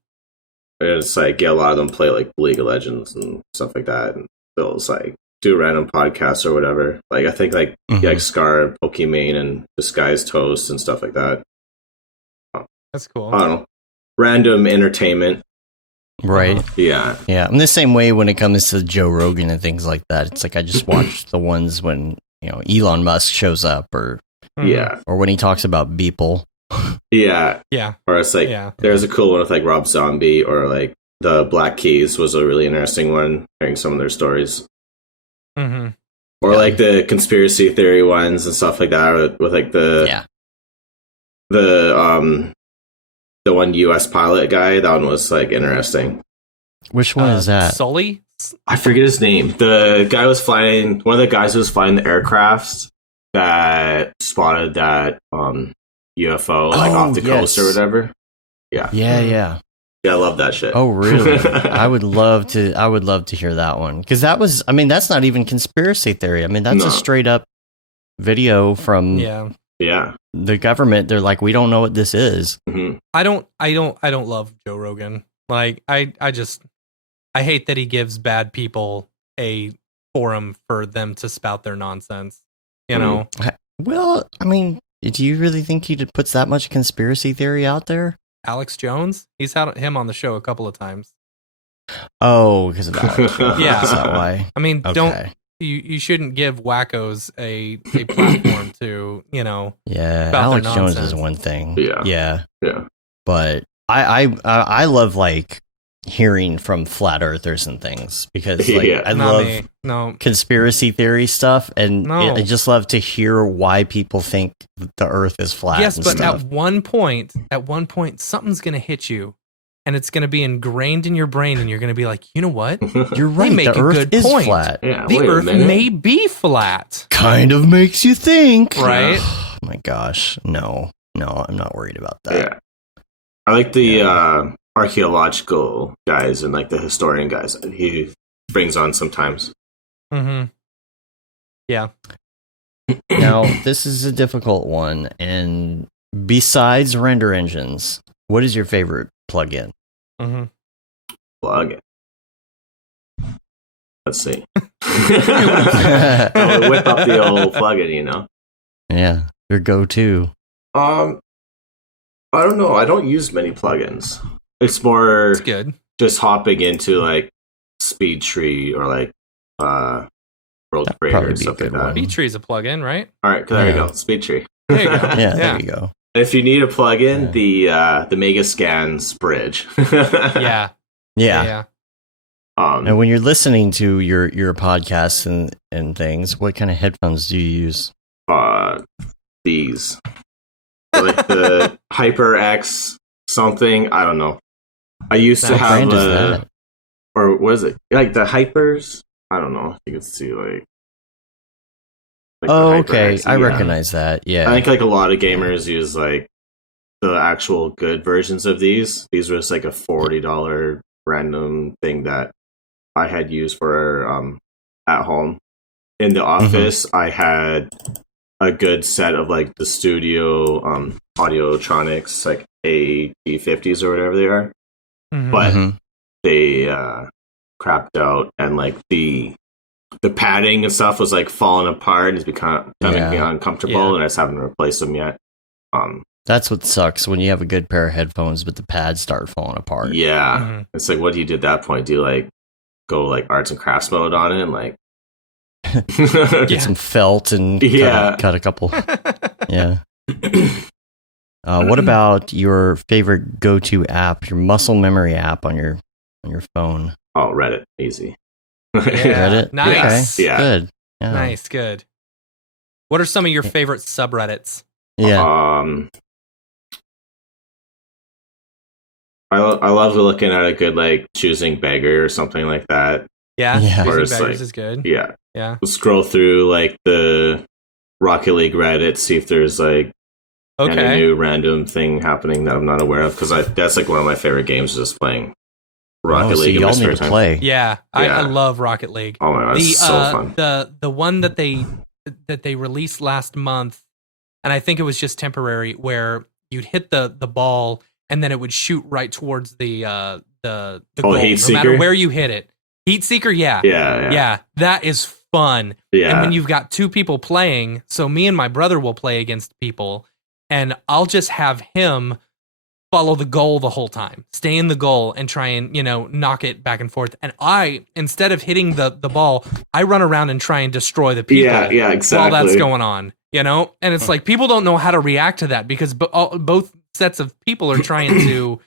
it's like, yeah, a lot of them play like League of Legends and stuff like that, and they'll just like do random podcasts or whatever. Like I think like like Scar, Pokimane, and Disguised Toast and stuff like that. That's cool. I don't know, random entertainment. Right. Yeah. Yeah. I'm the same way when it comes to Joe Rogan and things like that. It's like I just watch the ones when, you know, Elon Musk shows up or when he talks about Beeple. Yeah. Yeah. Or it's like there's a cool one with like Rob Zombie, or like the Black Keys was a really interesting one, hearing some of their stories. Or like the conspiracy theory ones and stuff like that, with like the one US pilot guy. That one was like interesting. Which one is that? Sully? I forget his name. The guy was flying, one of the guys who was flying the aircrafts that spotted that UFO like off the coast or whatever. Yeah. Yeah. Yeah, I love that shit. Oh, really? I would love to hear that one, because that was, I mean, that's not even conspiracy theory. I mean, that's a straight up video from the government. They're like, we don't know what this is. I don't love Joe Rogan. Like I hate that he gives bad people a forum for them to spout their nonsense. You know? Well, I mean, do you really think he puts that much conspiracy theory out there? Alex Jones? He's had him on the show a couple of times. Oh, because of Alex Jones. Yeah. Is that why? I mean, Okay. you shouldn't give wackos a platform to, Yeah, about Alex their Jones nonsense. is one thing. Yeah. But I love like hearing from flat earthers and things because like Yeah. I Not love me. No. conspiracy theory stuff and No. I just love to hear why people think the earth is flat. Yes, and but stuff. at one point, something's going to hit you. And it's going to be ingrained in your brain, and you're going to be like, you know what? You're right. make The a earth good is point. flat. Yeah, The wait a Earth minute. may be flat, Kind of makes you think, right? Oh my gosh, no, I'm not worried about that. Yeah. I like the archaeological guys and like the historian guys that he brings on sometimes. Mm-hmm. Yeah. Now, this is a difficult one, and besides render engines, what is your favorite plugin? Mm-hmm. Plug it. Let's see. I would whip up the old plugin, Yeah, your go-to. I don't know. I don't use many plugins. It's more It's good. just hopping into like Speed Tree or like World That'd Creator probably and be a stuff like good that. one. B-Tree's a plugin, right? All right, there you Yeah. go. Speed Tree. There you go. Yeah, Yeah. there you go. If you need a plugin, the Mega Scans bridge. Yeah. Yeah. Um, And when you're listening to your podcasts and things, what kind of headphones do you use? these. Like the HyperX something. I don't know. I used to What have brand is that? or what is it? Like the Hypers? I don't know. You can see like the Oh, okay. HyperX, I yeah. recognize that. Yeah. I think like a lot of gamers use like the actual good versions of these. These were just like a $40 random thing that I had used for at home. In the office, I had a good set of like the studio Audiotronics, like AT50s or whatever they are. Mhm. But Mhm. they crapped out, and like the padding and stuff was like falling apart and it's becoming uncomfortable, Yeah. and I just haven't replaced them yet. That's what sucks when you have a good pair of headphones, but the pads start falling apart. Yeah, Mhm. it's like, what do you do at that point? Do you like go like arts and crafts mode on it and like Get Yeah. some felt and Yeah. cut a couple. Yeah. What about your favorite go-to app, your muscle memory app on your phone? Oh, Reddit, easy. Yeah. Reddit? Nice. Okay. Yeah. Good. Yeah. Nice. Good. What are some of your favorite subreddits? Yeah. I love looking at a good like choosing beggar or something like that. Yeah. Yeah. Choosing Or it's Beggars like- is good. Yeah, Yeah. scroll through like the Rocket League Reddit, see if there's like any Okay. new random thing happening that I'm not aware of, because that's like one of my favorite games, is just playing Rocket Oh, so League in y'all my spare need to time. play. Yeah. I Yeah. love Rocket League. Oh my god, it's so fun. The one that they released last month, and I think it was just temporary, where you'd hit the ball and then it would shoot right towards the goal, Heat no matter Seeker? where you hit it. Heat Seeker, yeah. Yeah. That is fun. Yeah. And when you've got two people playing, so me and my brother will play against people, and I'll just have him follow the goal the whole time, stay in the goal and try and, knock it back and forth. And I, instead of hitting the ball, I run around and try and destroy the people Yeah, exactly. while that's going on, And it's like, people don't know how to react to that because both sets of people are trying to,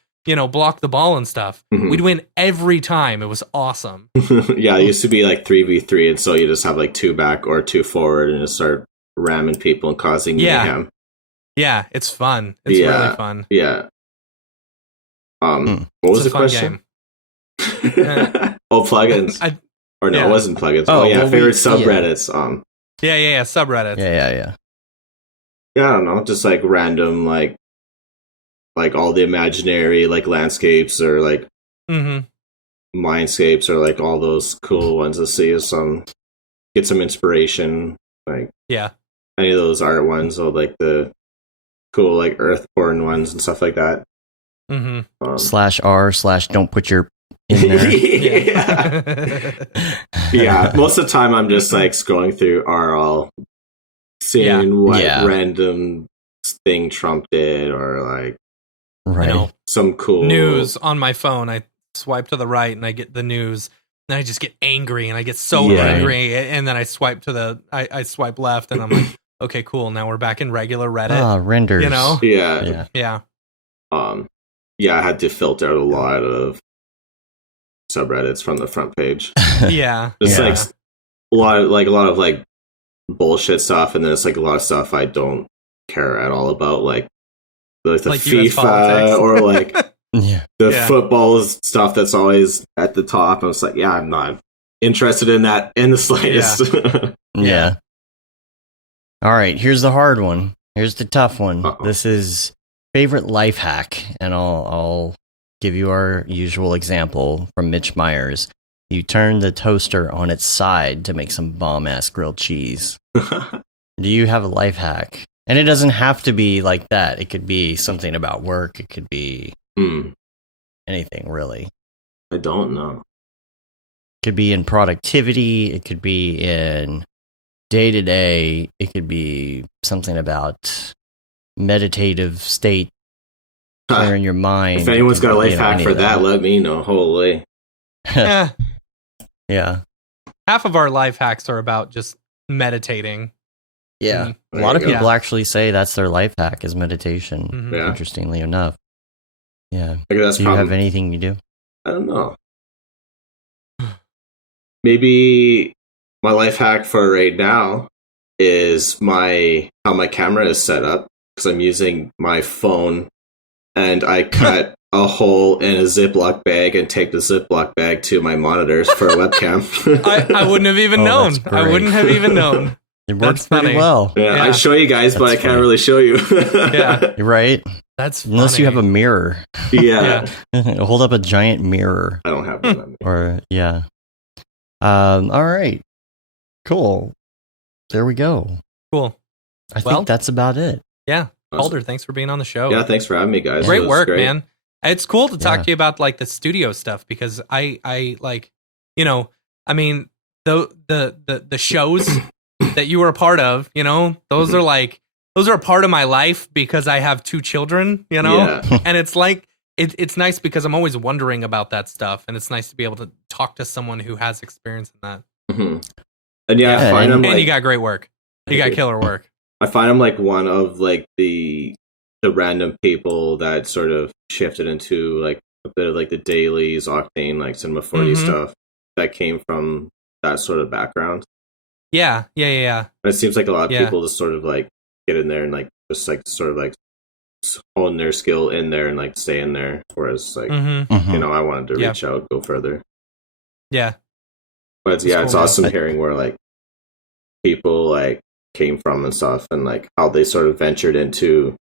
block the ball and stuff. Mhm. We'd win every time. It was awesome. Yeah, it used to be like 3v3, and so you just have like 2 back or 2 forward and just start ramming people and causing Yeah. mayhem. Yeah, it's fun. It's Yeah. really fun. Yeah. What It's was a the fun question? game. Oh, plugins. Or no, yeah. it wasn't plugins. Oh, Oh, yeah, well, favorite yeah. subreddits. Yeah, subreddits. Yeah. Yeah, I don't know, just like random, like all the imaginary like landscapes or like Mm-hmm. mindscapes or like all those cool ones to see get some inspiration, like Yeah. any of those art ones, or like the cool like earthborn ones and stuff like that. Mm-hmm. /r/ don't put your in there. Yeah. Yeah, most of the time I'm just like scrolling through RL, seeing what random thing Trump did, or like some cool news on my phone. I swipe to the right and I get the news. Then I just get angry and I get so angry, and then I swipe to I swipe left and I'm like, okay, cool. Now we're back in regular Reddit. Renders. You know? Yeah. I had to filter out a lot of subreddits from the front page. Just like a lot of like bullshit stuff, and then it's like a lot of stuff I don't care at all about, like the FIFA or like the football stuff that's always at the top. I was like, I'm not interested in that in the slightest. All right, here's the hard one. Here's the tough one. Uh-oh. This is favorite life hack, and I'll give you our usual example from Mitch Myers. You turn the toaster on its side to make some bomb-ass grilled cheese. Do you have a life hack? And it doesn't have to be like that. It could be something about work. It could be anything, really. I don't know. It could be in productivity. It could be in day-to-day. It could be something about meditative state, clearing your mind. If anyone's got a life hack for that, let me know. Holy. Yeah. Yeah. Half of our life hacks are about just meditating. Yeah. A lot of people actually say that's their life hack is meditation, interestingly enough. Yeah. Do you have anything you do? I don't know. Maybe my life hack for right now is how my camera is set up, because I'm using my phone and I cut a hole in a Ziploc bag and taped the Ziploc bag to my monitors for a webcam. I wouldn't have even known. I wouldn't have even known. It works pretty well. Yeah, I show you guys, but I can't really show you. You're right. That's funny. Unless you have a mirror. Yeah. Hold up a giant mirror. I don't have one. Or all right. Cool. There we go. Cool. I think that's about it. Yeah. Calder, thanks for being on the show. Yeah, thanks for having me, guys. Great work, man. It's cool to talk to you about like the studio stuff, because I like, I mean, the shows that you were a part of, those are a part of my life because I have 2 children, and it's like, it's nice because I'm always wondering about that stuff, and it's nice to be able to talk to someone who has experience in that. Mm-hmm. And I find them, and you got great work. You got killer work. I find I'm like one of like the random people that sort of shifted into like a bit of like the dailies, Octane, like Cinema 40 stuff that came from that sort of background. Yeah. And it seems like a lot of people just sort of like get in there and like just like sort of like hone their skill in there and like stay in there. Whereas like I wanted to reach out, go further. Yeah. But it's awesome hearing where like people like came from and stuff, and like how they sort of ventured into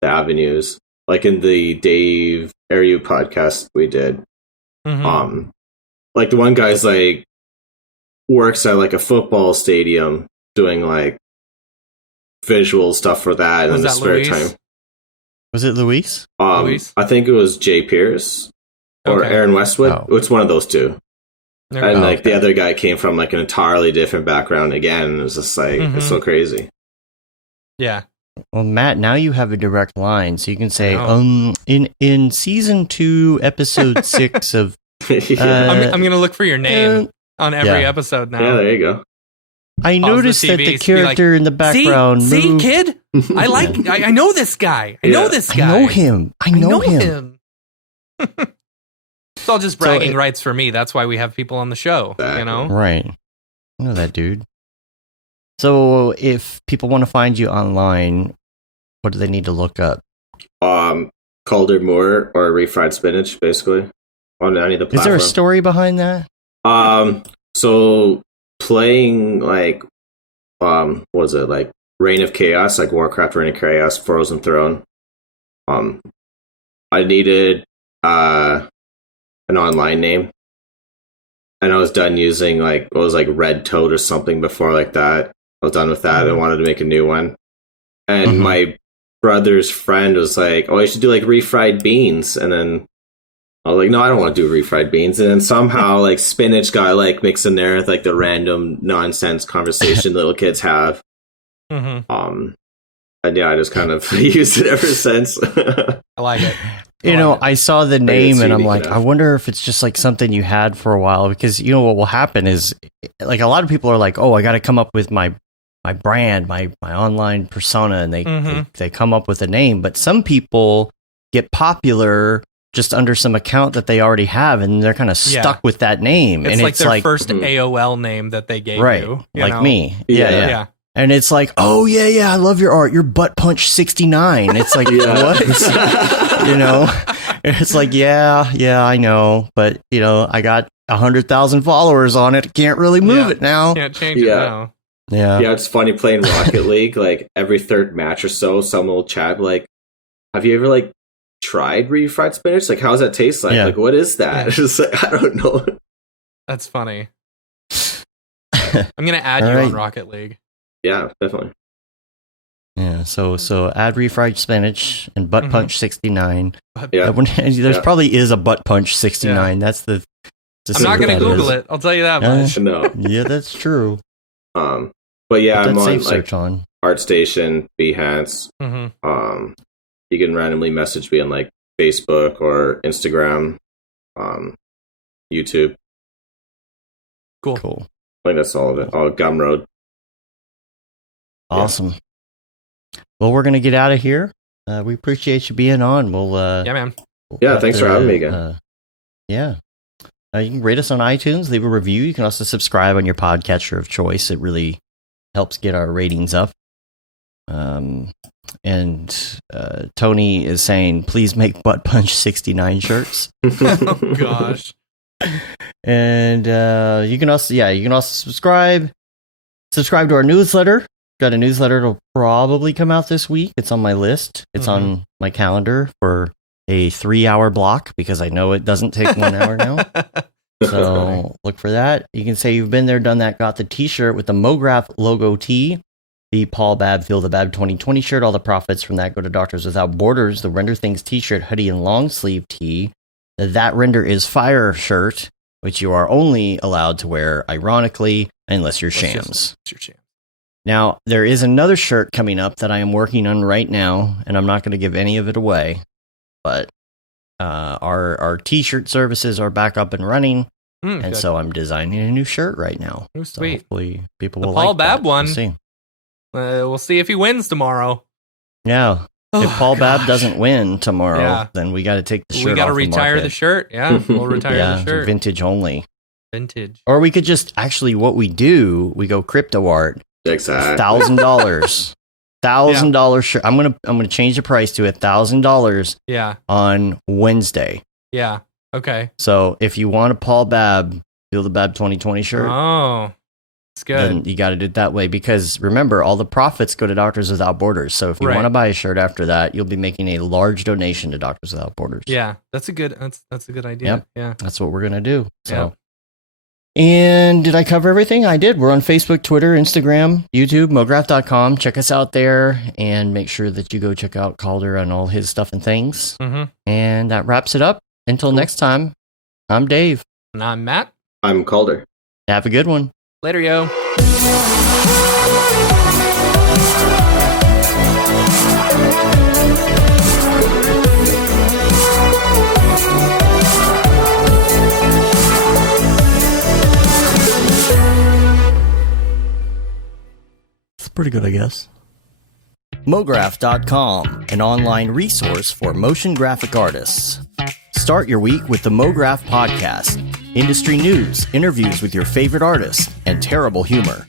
the avenues. Like in the Dave Ariu podcast we did, like the one guy's like works at like a football stadium doing like visual stuff for that in the spare time. Was it Luis? Luis? I think it was Jay Pierce or Aaron Westwood. Oh. It's one of those two. And like the other guy came from like an entirely different background again. It was just like it's so crazy. Yeah. Well, Matt, now you have a direct line, so you can say, in season 2, episode 6 of. I'm gonna look for your name on every episode now. Yeah, there you go. I noticed that the character in the background. See, kid, I know this guy. I know this guy. I know him. I know him. It's all just bragging rights for me. That's why we have people on the show, Right. I know that dude. So if people want to find you online, what do they need to look up? Calder Moore or Refried Spinach, basically, on any of the platforms. Is there a story behind that? So playing like, what was it, like Reign of Chaos, like Warcraft Reign of Chaos, Frozen Throne. I needed an online name, and I was done using like it was like Red Toad or something before like that. I was done with that. I wanted to make a new one, and my brother's friend was like, "Oh, you should do like refried beans," and then I was like, no, I don't want to do refried beans. And then somehow like spinach got like mixed in there with like the random nonsense conversation little kids have. And yeah, I just kind of used it ever since. I like it. I saw the name and I'm like, I wonder if it's just like something you had for a while, because what will happen is like a lot of people are like, oh, I got to come up with my brand, my online persona, and they come up with a name. But some people get popular just under some account that they already have, and they're kind of stuck with that name. It's and like their first AOL name that they gave you. Like me. Yeah. And it's like, oh, yeah, I love your art. You're Butt Punch 69. It's like, what? It's like, yeah, I know. But, I got 100,000 followers on it. Can't really move it now. Can't change it now. Yeah, it's funny playing Rocket League. Like, every third match or so, someone will chat, like, have you ever, like, tried refried spinach? Like, how does that taste like? Like, what is that? It's just like, I don't know. That's funny. I'm going to add you on Rocket League. Yeah, definitely. Yeah, so add refried spinach and Butt Punch 69. Yeah. There's probably is a Butt Punch 69. That's the I'm not going to Google it. I'll tell you that much. No. Yeah, that's true. But yeah, I'm on search on ArtStation, Behance. You can randomly message me on like Facebook or Instagram, YouTube. Cool. I think that's all of it. Oh, Gumroad. Awesome. Well, we're gonna get out of here. We appreciate you being on. We'll yeah, man. Thanks for having me again. You can rate us on iTunes, leave a review. You can also subscribe on your podcatcher of choice. It really helps get our ratings up. And Tony is saying, please make Butt Punch 69 shirts. Oh gosh. And you can also subscribe to our newsletter. Got a newsletter. It'll probably come out this week. It's on my list. It's on my calendar for a 3-hour block, because I know it doesn't take 1 hour now. So look for that. You can say you've been there, done that, got the t-shirt with the Mograph logo tee, the Paul Babb Feel the Bab 2020 shirt. All the profits from that go to Doctors Without Borders, the Render Things t-shirt, hoodie, and long sleeve tee. That Render is Fire shirt, which you are only allowed to wear, ironically, unless you're Shams. Now, there is another shirt coming up that I am working on right now, and I'm not going to give any of it away, but our t-shirt services are back up and running, and so I'm designing a new shirt right now. Oh, so sweet. Hopefully people the will Paul like Babb that. one. We'll see if he wins tomorrow. Yeah. If Paul Babb doesn't win tomorrow, then we got to take the shirt off. We got to the retire market. the shirt. Yeah, we'll retire the shirt. Vintage only. Vintage. Or we could just, actually, what we do, we go crypto art. Exactly. $1,000. $1,000 shirt. I'm gonna change the price to $1,000. Yeah. On Wednesday. Yeah. Okay. So if you want a Paul Babb Feel the Bab 2020 shirt, it's good. then you got to do it that way, because remember, all the profits go to Doctors Without Borders. So if you want to buy a shirt after that, you'll be making a large donation to Doctors Without Borders. Yeah, that's a good idea. Yep. Yeah, that's what we're gonna do. So. And did I cover everything? I did. We're on Facebook, Twitter, Instagram, YouTube, Mograph.com. Check us out there, and make sure that you go check out Calder and all his stuff and things. And that wraps it up. Until next time, I'm Dave. And I'm Matt. I'm Calder. Have a good one. Later, yo. Pretty good, I guess. Mograph.com, an online resource for motion graphic artists. Start your week with the Mograph podcast. Industry news, interviews with your favorite artists, and terrible humor.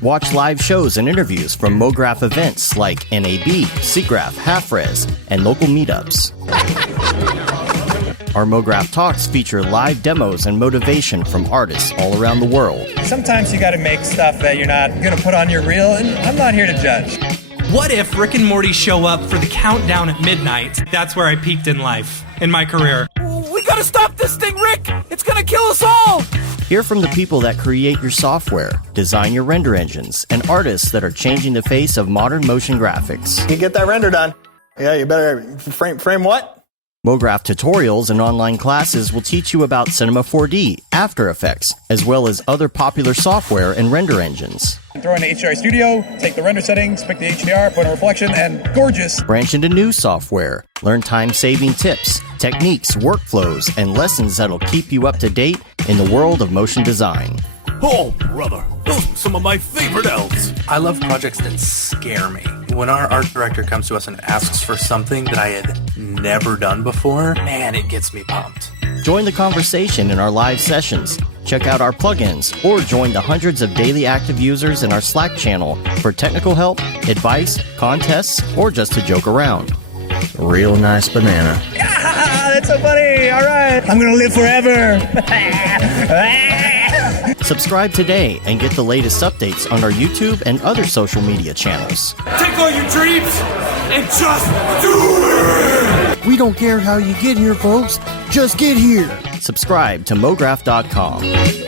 Watch live shows and interviews from Mograph events like NAB, SIGGRAPH, Half-Res, and local meetups. Our Mograph Talks feature live demos and motivation from artists all around the world. Sometimes you gotta make stuff that you're not gonna put on your reel, and I'm not here to judge. What if Rick and Morty show up for the countdown at midnight? That's where I peaked in life, in my career. We gotta stop this thing, Rick! It's gonna kill us all! Hear from the people that create your software, design your render engines, and artists that are changing the face of modern motion graphics. You get that render done. Yeah, you better frame what? Mograph tutorials and online classes will teach you about Cinema 4D, After Effects, as well as other popular software and render engines. Throw in the HDR Studio, take the render settings, pick the HDR, put in a reflection, and gorgeous. Branch into new software. Learn time-saving tips, techniques, workflows, and lessons that'll keep you up to date in the world of motion design. Oh, brother, those are some of my favorite elves. I love projects that scare me. When our art director comes to us and asks for something that I had never done before, man, it gets me pumped. Join the conversation in our live sessions. Check out our plugins, or join the hundreds of daily active users in our Slack channel for technical help, advice, contests, or just to joke around. Real nice banana. Ah, that's so funny. All right. I'm going to live forever. Subscribe today and get the latest updates on our YouTube and other social media channels. Take all your dreams and just do it! We don't care how you get here, folks. Just get here. Subscribe to Mograph.com.